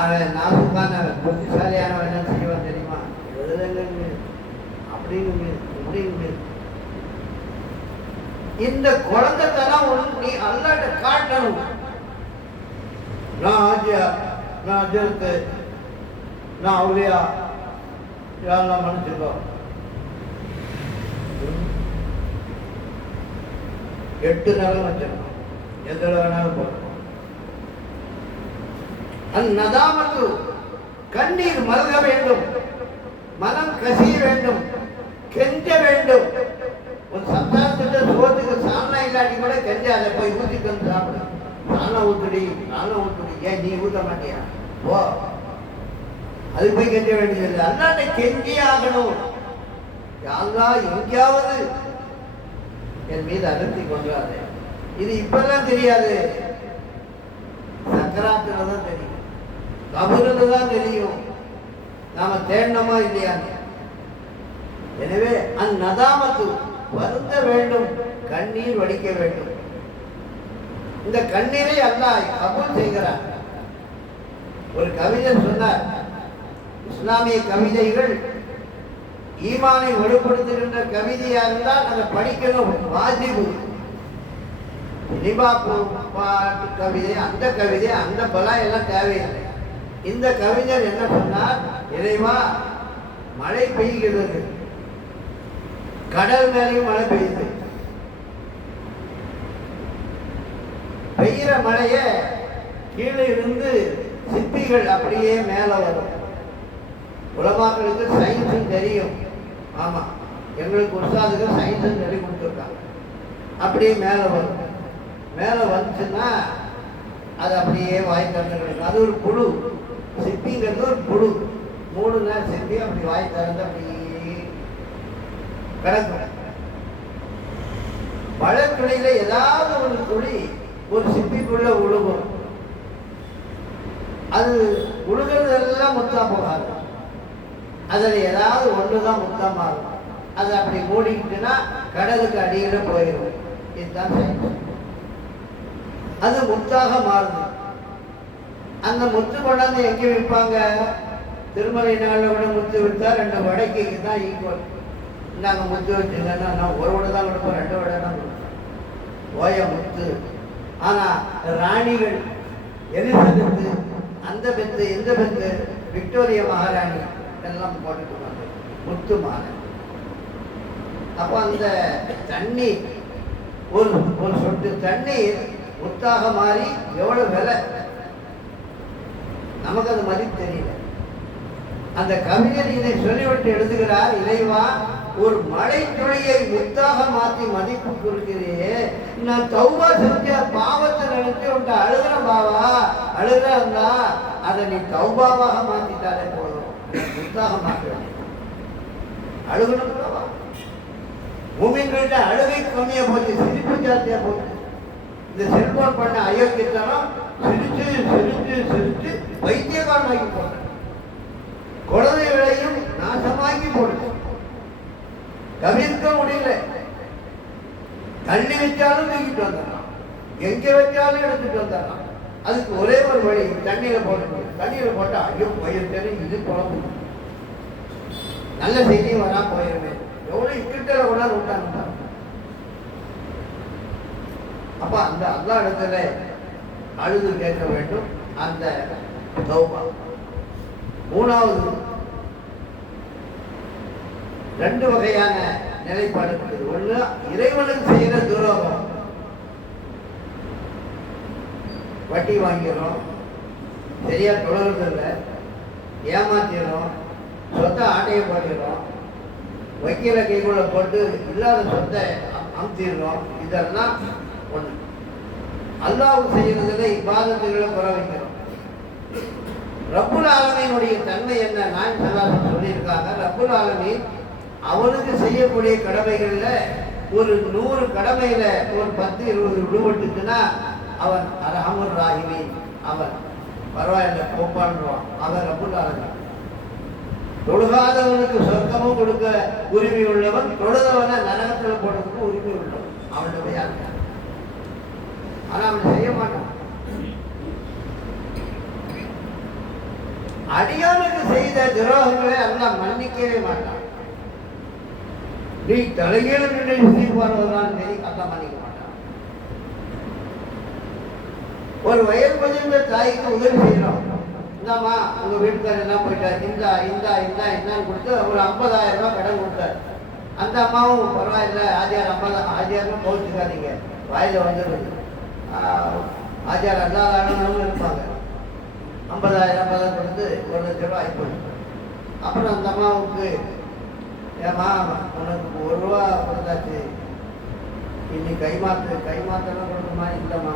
அவன் நாசுக்கான புத்திசாலியானவன் என்ன செய்வான் தெரியுமா? எழுதலங்க அப்படின்னு. இந்த குழந்தைத்தனம் நீ அல்லாட்ட காட்டணும். நான் ஆஜியா, நான் அஜர்த்து, நான் அவுலியா, யாரெல்லாம் மன்னிச்சுக்கோ. 8 நகம் வச்சிருக்கோம், எதில் வேணாலும் போடணும். அந்நதாமத்து, கண்ணீர் மல்க வேண்டும், மனம் கசிய வேண்டும், கெஞ்ச வேண்டும். ஒரு சத்தாரத்துக்கு சோத்துக்கு சாணம் இல்லாட்டி கூட கெஞ்சாத, போய் ஊற்றிட்டு வந்து சாப்பிடு. சாணம் ஊத்துடி. ஏன் நீ ஊத்த மாட்டியா? ஓ, அது போய் கெஞ்ச வேண்டியதில்லை. அல்லாட்ட கெஞ்சி ஆகணும். யாரெல்லாம் எங்கேயாவது என் மீது அழுத்தி கொண்டாது. இது இப்பெல்லாம் தெரியாது, சக்கராத்துல தான் தெரியும், கபூரில் தான் தெரியும் நாம தேடணுமா இல்லையா. எனவே அந்நதாமத்து, வருந்த வேண்டும், கண்ணீர் வடிக்க வேண்டும். இந்த கண்ணீரை அல்லாஹ் கபூல் செய்கிறார். ஒரு கவிஞர் சொன்னார், இஸ்லாமிய கவிதைகள் ஈமானை வெளிப்படுத்துகின்ற கவிதையா இருந்தால் அதை படிக்கணும், வாஜிபு. சினிமா பாட்டு கவிதை, அந்த கவிதை, அந்த பலா எல்லாம் தேவையில்லை. இந்த கவிஞர் என்ன சொன்னார்? இறைவா, மழை பெய்கிறது, கடல் மேலேயும் மழை பெய்யுது. பெய்கிற மழைய கீழே இருந்து சிப்பிகள் அப்படியே மேல வரும். உலமாக்களுக்கு சயின்ஸும் தெரியும். ஆமா, எங்களுக்கு உஸ்தாதுக்கு சயின்ஸும் சொல்லி கொடுத்துருக்காங்க. அப்படியே மேல வரும். மேல வந்துச்சுன்னா அது அப்படியே வாய் திறந்து கிடைக்கும். அது ஒரு புழு. சிப்பிங்கிறது ஒரு புழு. 3 நாள் சிப்பி அப்படி வாய் திறந்து அப்படியே கிடக்கும். மழைத்துளியில ஏதாவது ஒரு துளி ஒரு சிப்பிக்குள்ள உழுகும். அது உழுகிறதெல்லாம் முத்தா போகாது. அதில் ஏதாவது ஒண்ணுதான் முத்தமாகும். அது அப்படி மூடிக்கிட்டுன்னா கடலுக்கு அடியில போயிடும். இதுதான் சயின்ஸ். அது முத்தாக மாறுது. அந்த முத்து கொண்டாந்து எங்க விற்பாங்க? திருமலை நாளில் விட முத்து விற்றா 2 வடைக்கு தான் ஈக்குவல். நாங்கள் முத்து வச்சுங்கன்னா நான் 1 வடை தான் கொடுப்போம், 2 வடை தான் கொடுப்போம். ஓயமுத்து. ஆனா ராணிகள் எலிசபெத்து, அந்த பெத்து, இந்த பெத்து, விக்டோரியா மகாராணி எல்லாம் போட்டுக்குவாங்க முத்து மாலை. அப்போ அந்த தண்ணி ஒரு ஒரு சொட்டு தண்ணீர் முத்தாக மாறி எவ்வளவு விலை, நமக்கு அது மதிப்பு தெரியல. அந்த கவிஞர் இதை சொல்லிவிட்டு எழுதுகிறார், இறைவா ஒரு மழை துளியை முத்தாக மாற்றி மதிப்பு கொடுக்கிறே, நான் தௌபா செஞ்ச பாவத்தை நினைச்சு உன்ட்ட அழுகிறேன் பாவா, அழுகிறா அதை நீ தௌபாவாக மாற்றிட்டாலே போதும், முத்தாக மாற்ற அழுகணும். மூமின்கிட்ட அழுகை கம்மியா போச்சு, சிரிப்பு ஜாஸ்தியா போச்சு. இந்த செல்போன் பண்ண அயோக்கியத்தனம் சிரிச்சு சிரிச்சு சிரிச்சு வைத்தியகாரனாக்கி போட்ட, குழந்தைகளையும் நாசமாக்கி போடுச்சு. தவிர்க்க முடியல. தண்ணி வச்சாலும் தூக்கிட்டு வந்துடலாம், எங்க வச்சாலும் எடுத்துட்டு வந்துடலாம். அதுக்கு ஒரே ஒரு வழி, தண்ணியில போட்டு, தண்ணியில போட்டா ஐயோ போயிருச்சேன்னு இது குழம்பு, நல்ல செய்தியும் வரா போயிருமே, எவ்வளவு இக்கிட்ட கூட விட்டாங்க. அப்ப அந்த அல்லா இடத்துல அழுது கேட்க வேண்டும். அந்த தௌபா. மூணாவது ரெண்டு வகையான நிலைப்பாடு இருக்குது. ஒண்ணு இறைவனுக்கு செய்யற துரோகம், வட்டி வாங்கிறோம், சரியா தொடர்றது இல்லை, ஏமாத்திடுறோம், சொத்தை ஆட்டையை போட்டிடுறோம், வக்கீல கைக்குள்ள போட்டு இல்லாத சொத்தை அமுத்திடுறோம். இதெல்லாம் ஒண்ணு. அல்லாஹ் செய்யறதுல இபாதத்துகளை குறை வைக்கிறோம். ரப்புல் ஆலமீனுடைய தன்மை என்ன? நான் சலாசம் சொல்லியிருக்காங்க, ரப்புல் ஆலமீன் அவனுக்கு செய்யக்கூடிய கடமைகள்ல ஒரு 100 கடமையில ஒரு 10-20 விடுபட்டுச்சுன்னா அவன் அரஹமுர் ராஹிமீன், அவன் பரவாயில்ல கோப்பான்றான். அவன் ரப்புல் ஆலமீன். தொழுகாதவனுக்கு சொர்க்கமும் கொடுக்க உரிமை உள்ளவன், தொழுதவனை நரகத்தில் போடுறதுக்கு உரிமை உள்ளவன். அவனுடைய ஆனா அவன் செய்ய மாட்டான். அடியானுக்கு செய்த துரோகங்களை எல்லாம் மன்னிக்கவே மாட்டான். நீ தலைகீழ நின்று இசைப்பாடுவதால் சரி, அதான் மன்னிக்க மாட்டான். ஒரு வயது முதிர்ந்த தாய்க்கு உதவி செய்யறோம், இந்தாமா உங்க வீட்டுக்காரர் என்ன போயிட்டார், இந்தா இந்தா இந்தா என்னன்னு கொடுத்து ஒரு 50,000 ரூபாய் கடன் கொடுத்தார். அந்த அம்மாவும் பரவாயில்ல ஆஜியார் 50,000 போச்சுக்காதீங்க, வாயில வந்துடுது. ஆஜியார் அல்லாதவங்களும் இருப்பாங்க. 50,000 கொடுத்து 1 லட்ச ரூபாய் ஆகிப்போச்சு. அப்புறம் அந்த அம்மாவுக்கு, ஏமா உனக்கு 1 ரூபா கொடுத்தாச்சு, இன்னைக்கு கைமாத்தெல்லாம் கொடுக்குமா? இல்லைம்மா.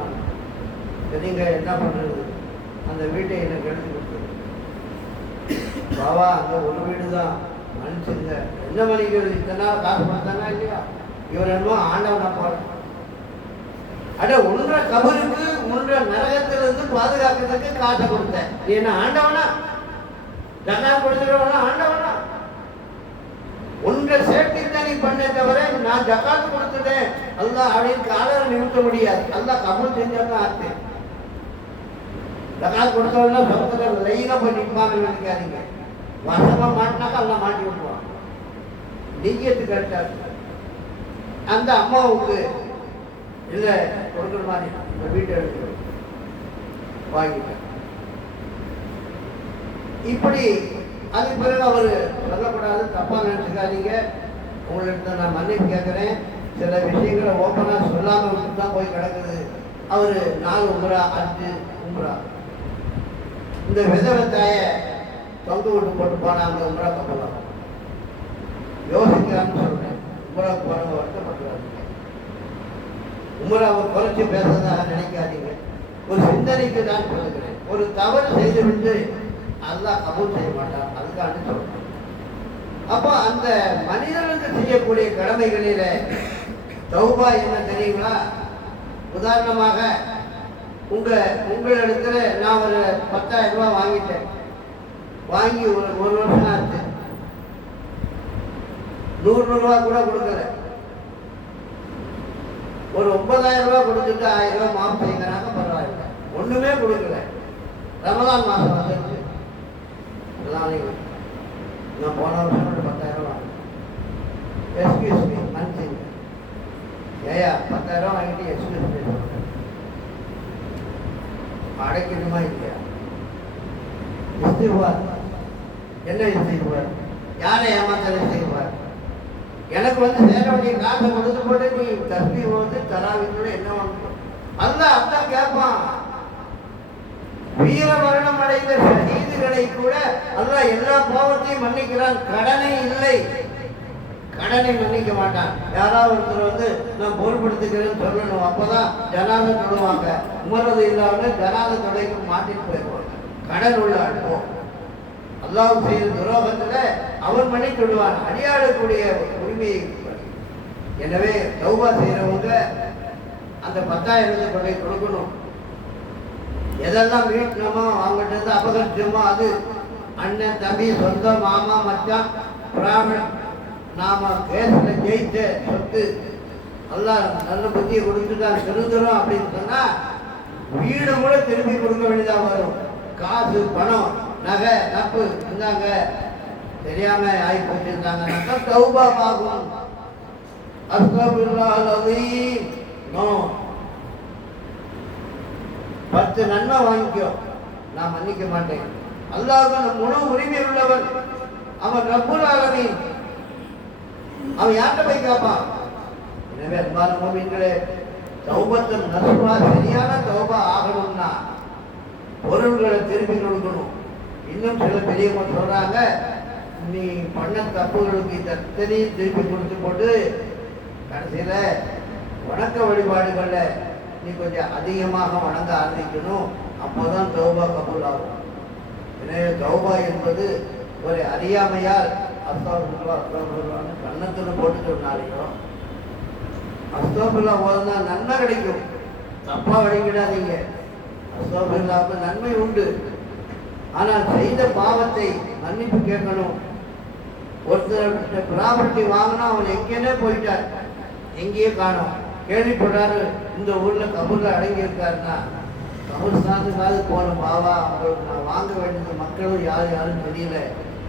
சரிங்க, என்ன பண்ணுறது? அந்த வீட்டை எனக்கு எடுத்து கொடுத்து பாவா, அந்த ஒரு வீடு தான் மன்னிச்சுங்க. என்ன மன்னிக்கிறது? இத்தனை நாள் காசு கொடுத்தானா இல்லையா? இவர் என்னமோ ஆண்டவனா போற அட உன்ற கபருக்கு உன்ற நரகத்திலிருந்து பாதுகாக்கிறதுக்கு காசை கொடுத்தேன். என்ன ஆண்டவனா? ஜனா கொடுத்துருவா ஆண்டவனா? உன்ற சேஃப்டி தான் நீ பண்ண தவிர நான் ஜகாத்து கொடுத்துட்டேன் அல்லாஹ் அப்படின்னு காலரை நிறுத்த முடியாது. அல்லாஹ் கபூல் செஞ்சவங்க ஆச்சு. ஜகாத் கொடுத்தவன்னா சொந்தத்தில் லைனா போய் நிற்பான்னு நினைக்காதீங்க. வசமா மாட்டினாக்கா எல்லாம் மாட்டி விட்டுருவான். நீயத்து கரெக்டா அந்த அம்மாவுக்கு இல்லை கொடுக்குற மாதிரி இந்த வீட்டை எடுத்து வாங்கிட்டேன். இப்படி அதுக்கு பிறகு அவர் சொல்லக்கூடாது, தப்பா நினைச்சுக்காதீங்க, உங்கள்கிட்ட நான் மன்னிப்பு கேட்குறேன், சில விஷயங்களை ஓப்பனாக சொல்லாமல் விட்டு தான் போய் கிடக்குது. அவர் 4 உம்ரா 5 உம்ரா இந்த விதவத்தாய தொங்க விட்டு போட்டு போனா அந்த உம்ரா கப்பலாம் யோசிக்கிறான்னு சொல்றேன். உம்ராவுக்கு போறவங்க வருத்தப்படுறாங்க. உம்ராவை குறைச்சி பேசுறதாக நினைக்காதீங்க. ஒரு சிந்தனைக்கு தான் சொல்லுகிறேன். ஒரு தவறு செய்துவிட்டு அல்லாஹ் கபூல் செய்ய மாட்டான், அதுக்காக சொல்றேன். அப்போ அந்த மனிதனுக்கு செய்யக்கூடிய கடமைகளில தௌபா என்ன தெரியுங்களா? உதாரணமாக உங்களிடத்துல நான் ஒரு 10,000 ரூபாய் வாங்கிட்டேன். வாங்கி ஒரு வருஷம் ஆச்சு, 100 ரூபா கூட கொடுக்கல. ஒரு 9,000 ரூபாய் கொடுத்துட்டு 1000 ரூபாய் மாஃப் செய்கிறாங்க, பரவாயில்ல. ஒண்ணுமே கொடுக்கல. ரமலான் மாசம் வந்துருச்சு. நான் போன வருஷம் 10,000 ரூபாய் எஸ்கியூஸ் மீ மன்னிச்சுங்க. ஏயா 10,000 வாங்கிட்டு எக்ஸ்பிரஸ் அடைக்கணுமா இல்லையா? இஸ்திக்பார் என்ன இஸ்திக்பார்? யாரை ஏமாத்தலை செய்வார்? எனக்கு சேர வேண்டிய காசை கொடுத்து போட்டு நீ தஸ்பீஹ் வந்து தராவினோட என்ன வாங்க அல்லாஹ் அதான் கேட்பான். வீர மரணம் அடைந்த ஷஹீதுகளை கூட அல்லாஹ் எல்லா பாவத்தையும் மன்னிக்கிறான். கடனை இல்லை, கடனை மன்னிக்க மாட்டான். யாராவது ஒருத்தர் நான் பொருட்படுத்துகிறேன்னு சொல்லணும், அப்பதான் ஜனாதை தொடுவாங்க. உமரது இல்லாமல் ஜனாதை தொடைக்கு மாட்டிட்டு போயிடுவாங்க. கடன் உள்ள அனுபவம் அல்லாஹ் செய்த துரோகத்துல அவன் மன்னித்து விடுவான், அடியாடக்கூடிய உரிமையை. எனவே தௌபா செய்யறவங்க அந்த 10,000 கொண்டை கொடுக்கணும். எதெல்லாம் வீட்டுனமோ அவங்ககிட்ட அபகரிச்சோமோ அது அண்ணன் தம்பி சொந்தம் மாமா மச்சான் பிராமணன் நாம கேஸ்ல ஜெயிச்ச சொத்து எல்லாம் நல்ல புத்தியை கொடுத்துட்டான் திருந்துறோம் அப்படின்னு சொன்னா வீடு கூட திரும்பி கொடுக்க வேண்டியதா வரும். காசு பணம் நகை நப்பு இருந்தாங்க தெரியாம ஆகி போச்சிருந்தாங்கன்னாக்கா தௌபா ஆகும். அஸ்தக்ஃபிருல்லாஹ் அல்-அஸீம். நோ 10 நன்மை வாங்கிக்கோ, நான் மன்னிக்க மாட்டேன். அல்லாஹ் முழு உரிமை உள்ளவன், அவன் ரப்புல் ஆலமீன். அவன் யார்கிட்ட போய் கேட்பான்? எனவே அன்பான முஃமின்களே, தௌபத்துன் நஸூஹா சரியான தௌபா ஆகணும்னா பொருள்களை திருப்பி கொடுக்கணும். இன்னும் சில பெரியவங்க சொல்றாங்க, நீ பண்ண தப்புகளுக்கு தத்தனையும் திருப்பி கொடுத்து போட்டு கடைசியில வணக்க வழிபாடுகள்ல நீ கொஞ்சம் அதிகமாக வணங்க ஆரம்பிக்கணும், அப்போதான் தௌபா கபூல் ஆகும். எனவே தௌபா என்பது ஒரு அறியாமையால் அஸ்தக்ஃபிருல்லாஹ் கண்ணத்துல போட்டு சொன்னாலையோ அஸ்தக்ஃபிருல்லாஹ் போதுனா நன்மை கிடைக்கும். தப்பா வழிகிடாதீங்க. அஸ்தக்ஃபிருல்லாஹ்க்கு நன்மை உண்டு. ஆனால் செய்த பாவத்தை மன்னிப்பு கேட்கணும். ஒருத்தர் ப்ராப்பர்ட்டி வாங்கினா அவன் எங்கேனே போயிட்டார், எங்கேயே காணும். கேள்விப்படுறாரு இந்த ஊர்ல கபூர்ல அடங்கி இருக்காருன்னா கபூர்ஸ்தானுக்காவது போகணும். பாவா உங்களுக்கு நான் வாங்க வேண்டியது மக்களும் யாரும் தெரியல,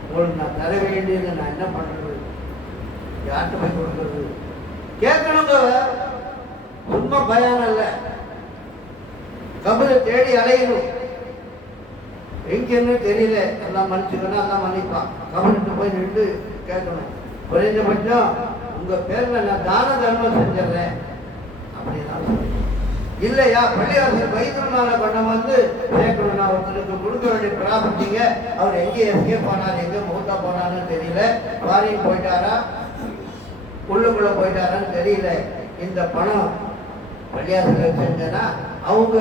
உங்களுக்கு நான் தர வேண்டியது நான் என்ன பண்றது, யார்கிட்ட போய் கொடுக்கறது? கேட்கணுங்க, சும்மா பயம் இல்லை. கபூரை தேடி அலையணும், எங்கன்னு தெரியல, எல்லாம் மன்னிச்சுக்கணும், எல்லாம் மன்னிப்பான். கபருக்கு போய் நின்று கேட்கணும், குறைஞ்சபட்சம் உங்க பேர்ல நான் தான தர்மம் செஞ்சிடறேன் அப்படின்னா. இல்லையா பள்ளிவாசல் பைத்துல்மால கொண்டு சேர்க்கணும். நான் ஒருத்தருக்கு கொடுக்க வேண்டிய ப்ராப்பர்ட்டிங்க, அவர் எங்கே எஸ்கேப் போனார், எங்க மூத்தா போனான்னு தெரியல, வாரியும் போயிட்டாரா உள்ளுக்குள்ள போயிட்டாரான்னு தெரியல. இந்த பணம் பள்ளிவாசல் செஞ்சனா அவங்க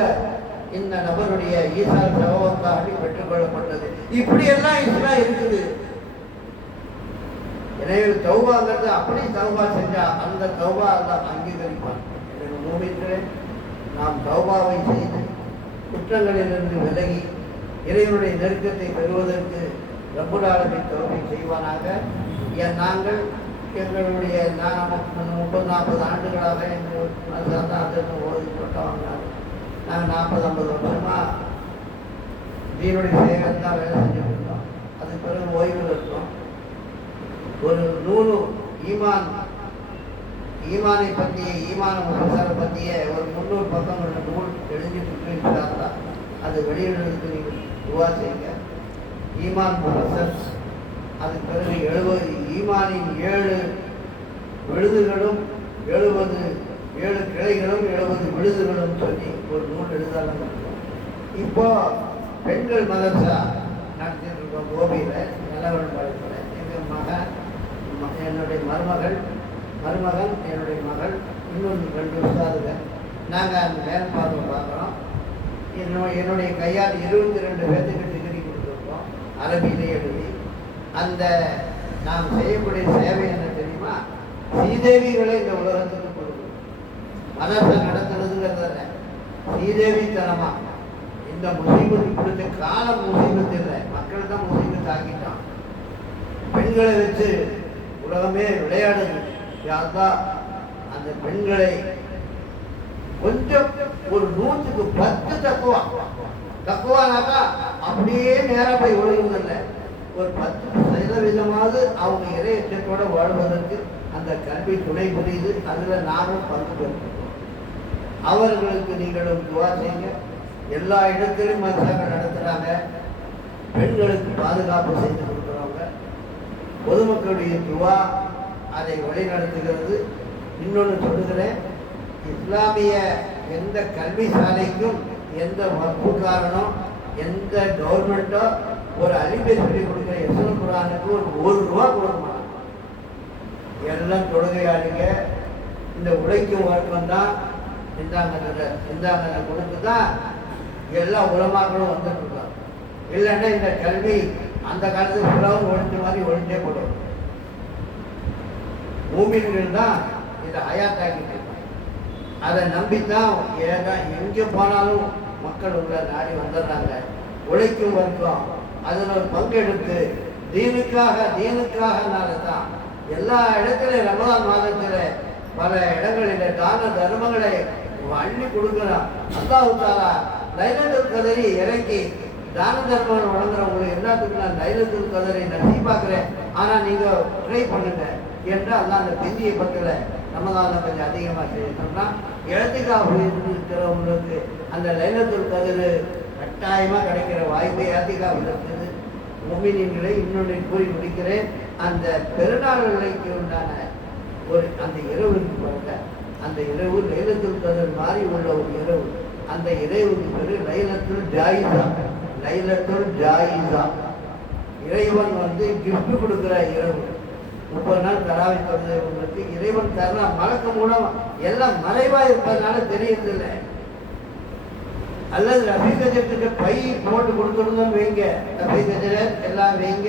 இந்த நபருடைய ஈசால் சகோதரி பெற்றுக் கொள்ளப்பட்டது. இப்படி எல்லாம் இஸ்லாம் இருக்குது. எனவே தௌபாங்கிறது அப்படி தௌபா செஞ்சா அந்த தௌபா எல்லாம் அங்கீகரிப்பான். எனக்கு மூமின்களே, நாம் தௌபாவை செய்து குற்றங்களிலிருந்து விலகி இறைவனுடைய நெருக்கத்தை பெறுவதற்கு ரப்புல் ஆலமீன் தௌபீக் செய்வானாக. நாங்கள் எங்களுடைய 30-40 ஆண்டுகளாக எங்கள் ஓதிப்பட்டவங்க நாங்கள் 40-50 வருஷமா தீனுடைய சேவை தான் வேலை செஞ்சுட்டு இருந்தோம். அதுக்கு பிறகு ஓய்வில் இருக்கோம். ஒரு நூறு ஈமானை பற்றிய ஈமான முஃபஸ்ஸரை பற்றிய ஒரு 300 பக்கம் உள்ள நூல் எழுதிட்டு இருக்கிறாங்களா, அது வெளியிடுறதுக்கு நீங்கள் துவா செய்யுங்க. ஈமான் முஃபஸ்ஸர். அதுக்கு பிறகு 70 ஈமானின் 7 விழுதுகளும் 7 கிளைகளும் 70 விழுதுகளும் சொல்லி ஒரு நூல் எழுதாலும். இப்போ பெண்கள் மதரசா நடத்திட்டு இருக்கோம் கோபியில், நிலவரம் பாடத்தில். எங்கள் மகன், என்னுடைய மருமகன், என்னுடைய மகள், இன்னும் 2 உஸ்தாதுங்க. நாங்கள் அந்த மேல்பார்வை பார்க்குறோம். என்னுடைய கையால் 22 பேர்த்துக்கு டிகிரி கொடுத்துருக்கோம், அரபியிலே எழுதி. அந்த நாம் செய்யக்கூடிய சேவை என்ன தெரியுமா? ஸ்ரீதேவிகளை இந்த உலகத்துக்கு கொடுக்கணும். மதரசா நடத்துறதுங்கிறத ஸ்ரீதேவித்தனமா. இந்த முசீபத்து கொடுத்த காலம் முசீபத்து இல்லை, மக்கள் தான் முசீபத்து ஆக்கிட்டான். பெண்களை வச்சு உலகமே விளையாடுது. யாருதான் அந்த பெண்களை கொஞ்சம் ஒரு 100க்கு 10 தக்குவானாக்கா அப்படியே நேராக போய் ஒழுங்குதில்லை. ஒரு 10% அவங்க இறையற்றத்தோடு வாழ்வதற்கு அந்த கல்வி துணை புரியுது. அதில் நாமும் பங்கு பெறுகிறோம். அவர்களுக்கு நீங்களும் துவா செய்யுங்க. எல்லா இடத்திலும் மதரசாக்கள் நடத்துகிறாங்க. பெண்களுக்கு பாதுகாப்பு செய்து கொடுக்குறவங்க. பொதுமக்களுடைய துவா அதை வழிநடத்துகிறது. இன்னொன்று சொல்லுகிறேன், இஸ்லாமிய எந்த கல்வி சாலைக்கும் எந்த வகுப்புக்காரனோ எந்த கவர்மெண்ட்டோ ஒரு அலிபை சொல்லி கொடுக்குற எஸ்எல் குரானுக்கு ஒரு ரூபா கொடுக்க மாட்டாங்க. எல்லாம் தொழுகையாளிங்க. இந்த உழைக்கும் வர்க்கம் தான் இந்தாங்க கொடுத்து தான் எல்லா உலமாக்களும் வந்துட்டு இருக்காங்க. இல்லைன்னா இந்த கல்வி அந்த காலத்தில் ஃபுல்லாவும் ஒழிஞ்ச மாதிரி ஒழிஞ்சே போடும். மூமின்கள் தான் இதை ஹயாத்தாக்கிட்டு இருக்காங்க. அதை நம்பித்தான் எங்கே போனாலும் மக்கள் உள்ள நாடி வந்துடுறாங்க. உழைக்கும் வர்க்கம் அதில் பங்கெடுத்து தீனுக்காக தான் எல்லா இடத்துலையும் ரமலான் மாதத்தில் பல இடங்களில் தான தர்மங்களை அள்ளி கொடுக்கலாம். அல்லாஹ் தஆலா லைலத்துல் கத்ரை இறக்கி தான தர்மங்கள் வழங்குறவங்களுக்கு எல்லாத்துக்கும் நான் லைலத்துல் கத்ரை நசீபாக்குறேன், ஆனால் நீங்கள் ட்ரை பண்ணுங்க என்று அல்லாஹ் அந்த பிந்திய பக்கத்தில் ரமலானில் கொஞ்சம் அதிகமாக செய்ய சொன்னால் இழத்திக்காக இருக்கிறவங்களுக்கு அந்த லைலத்துல் கத்ர் கட்டாயமாக கிடைக்கிற வாய்ப்பை இழத்திக்காக இருக்குது. முஃமினீன்களை இன்னொன்று கூறி முடிக்கிறேன். அந்த பெருநாள்களுக்கு உண்டான ஒரு அந்த இரவுக்கு பாருங்க, அந்த இரவு லைலத்துல் கத்ர் மாதிரி உள்ள ஒரு இரவு. அந்த இரவுக்கு பேரு லைலத்துல் ஜாயிஸா. லைலத்துல் ஜாயிஸா இறைவன் கிஃப்ட் கொடுக்குற இரவு. 30 நாள் தராவி தொழுகிறவங்களுக்கு இறைவன் தர மலக்கு மூலம் எல்லாம் மறைவாக இருப்பதனால தெரியறதில்லை. அல்லது ரஃபீகஜத்துக்கு பை போட்டு கொடுத்துருந்தோம் வைங்க, ரஃபீகஜர் எல்லாம் வைங்க.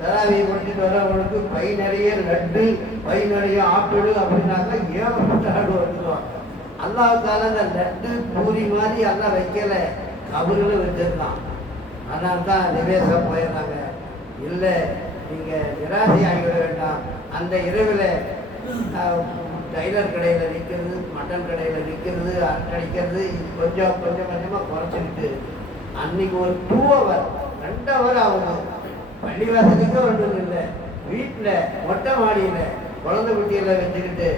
தராவியை முடிச்சுட்டு வரவங்களுக்கு பை நிறைய லட்டு, பை நிறைய ஆப்பிள் அப்படின்னாக்கா ஏகப்பட்ட ஆடு வந்துடும். அல்லாஹ்வுக்கால அந்த லட்டு பூரி மாதிரி எல்லாம் வைக்கல, கபறுகளை வச்சிருக்கான். அதனால தான் நிவேசம் போயிடுறாங்க. இல்லை நீங்கள் நிராசை ஆகிவிட வேண்டாம். அந்த இரவில் டைலர் கடையில் நிற்கிறது, மட்டன் கடையில் நிற்கிறது, அடிக்கிறது, கொஞ்சம் கொஞ்சமாக குறைச்சிக்கிட்டு அன்னைக்கு ஒரு 2 hour 2 hour ஆகுது. பள்ளிவாசலுக்கு ஒன்றும் இல்லை, வீட்டில் மொட்டை மாடியில் குழந்தை குட்டியில் வச்சுக்கிட்டு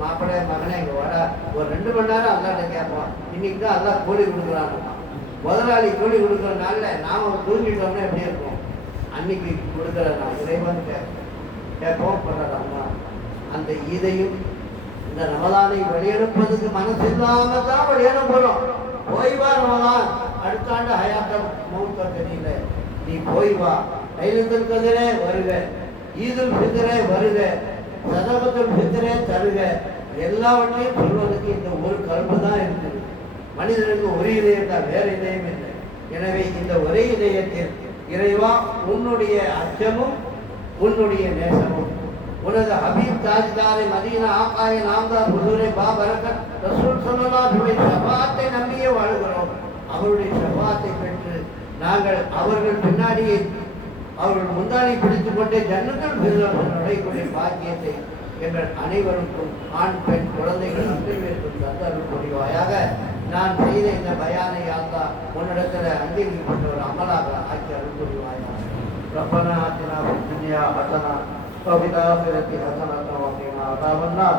மாப்பிள்ளை மகனே இங்கே வாடா ஒரு 2 மணி நேரம் அல்லாட்ட கேட்போம். இன்னைக்கு தான் அல்லா கூலி கொடுக்குறாங்க. முதலாளி கூலி கொடுக்குற நாளில் நாம் தூங்கிட்டோம்னா எப்படி இருக்கும்? அன்னைக்கு கொடுக்குற நான் இறைவன் கேட்போம் பண்ணுறாங்க. அந்த ஈதையும் இந்த ரமலானை வழியெடுப்பதுக்கு மனசு இல்லாமல் தான் வழியெடுப்போம். போய்வா ரமலான், அடுத்த ஆண்டு ஹயாத்தம் மௌத்த தெரியல, நீ போய் வா. லைலத்துல் கத்ரே வருக, ஈதுல் ஃபித்ரே வருக, சதகத்துல் ஃபித்ரே தருக. எல்லாவற்றையும் சொல்வதற்கு இந்த ஒரு கல்பு தான் இருக்குது. மனிதனுக்கு ஒரு இதயம் தான், வேற இதயம் இல்லை. எனவே இந்த ஒரே இதயத்தில் இறைவா உன்னுடைய அச்சமும் உன்னுடைய நேசமும், உனது ஹபீப் தாஜ்தாரே மதீனா ஆகாய நாம்தார் ஹுசூரே பாபரக்கத் ரசூல் ஸல்லல்லாஹு அலைஹி வஸல்லம் ஷஃபாஅத்தை நம்பியே வாழ்கிறோம். அவருடைய ஷஃபாஅத்தை பெற்று நாங்கள் அவர்கள் பின்னாடியே அவர்கள் முந்தானை பிடித்துக் கொண்டே ஜன்னத்துல் ஃபிர்தௌஸ் நுழையக்கூடிய பாக்கியத்தை எங்கள் அனைவருக்கும் ஆண் பெண் குழந்தைகள் அனைவருக்கும் தந்து அருள் புரிவாயாக. நான் செய்த இந்த பயானை அல்லாஹ் உன்னிடத்தில் அங்கீகரிக்கப்பட்ட ஒரு அமலாக ஆக்கி அருள் புரிவாயாக. ரப்பனா ஆத்தினா ஃபித் துன்யா ஹஸனா وفي الآخرة حسنة وقنا عذاب النار.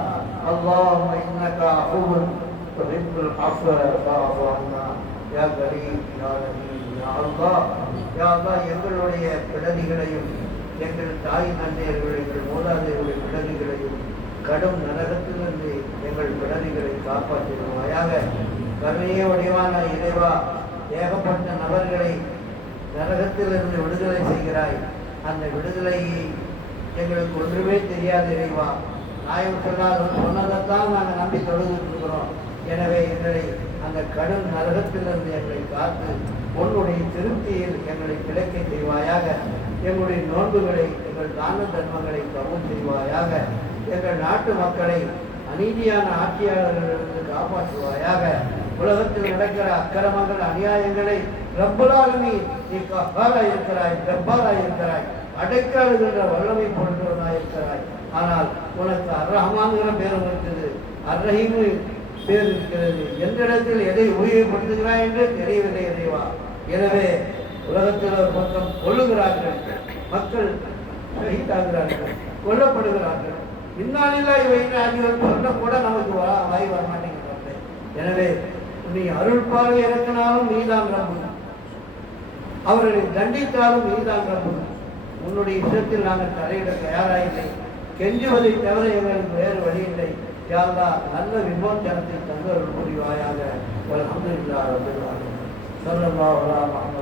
اللهم إنك عفو تحب العفو فاعف عنا يا كريم يا رحيم يا الله. يا الله எங்களுடைய பிறவிகளையும் எங்கள் தாய் தந்தையர்கள் எங்கள் மூதாதையர்களுடைய பிறவிகளையும் கடும் நரகத்திலிருந்து எங்கள் பிறவிகளை காப்பாற்றிடுவாயாக. கருணையே வடிவான இறைவா, ஏகப்பட்ட நபர்களை நரகத்திலிருந்து விடுதலை செய்கிறாய். அந்த விடுதலையை எங்களுக்கு ஒன்றுமே தெரியாது இறைவா. நாயம் சொன்னதைத்தான் நாங்கள் நம்பி தொழுதுட்டு இருக்கிறோம். எனவே எங்களை அந்த கடும் நரகத்திலிருந்து எங்களை காத்து உன்னுடைய திருப்தியில் எங்களை கிழக்கை செய்வாயாக. எங்களுடைய நோன்புகளை எங்கள் தான தர்மங்களை கபூல் செய்வாயாக. எங்கள் நாட்டு மக்களை அநீதியான ஆட்சியாளர்களிலிருந்து காப்பாற்றுவாயாக. உலகத்தில் நடக்கிற அக்கிரமங்கள் அநியாயங்களை ரப்பல் ஆலமீன் நீ கஃபாராய் இருக்கிறாய், ஜப்பாராய் இருக்கிறாய், அடைக்காடுகின்ற வல்லமை போன்றவனாய் இருக்கிறாய். ஆனால் உனக்கு அர்ரஹ்மான்கிற பேரும் இருக்குது, அர்ரஹீம் பேர் இருக்கிறது. எந்த இடத்தில் எதை உபயோகப்படுத்துகிறாய் என்று தெரியவில்லை இறைவா. எனவே உலகத்தில் ஒரு பக்கம் கொள்ளுகிறார்கள், மக்கள் ஷஹீதாகிறார்கள், கொல்லப்படுகிறார்கள். இன்னாலில்லா இவைன்னு ஆகியோர் சொன்ன கூட நமக்கு வாய் வர மாட்டேங்கிறது. எனவே நீ அருள் பார்வை இறக்கினாலும் நீதான் ரப்பு, அவர்களை தண்டித்தாலும் நீதான் ரப்பு. உன்னுடைய இஷ்டத்தில் நாங்கள் தலையிட தயாராயில்லை, கெஞ்சுவதை தவிர எங்களுக்கு வேறு வழி இல்லை. யா அல்லாஹ் நல்ல விமோசனத்தை தந்தருள் புரிவாயாக. அல்ஹம்துலில்லாஹ் ரப்பில் ஆலமீன். ஸல்லல்லாஹு அலைஹி வஸல்லம்.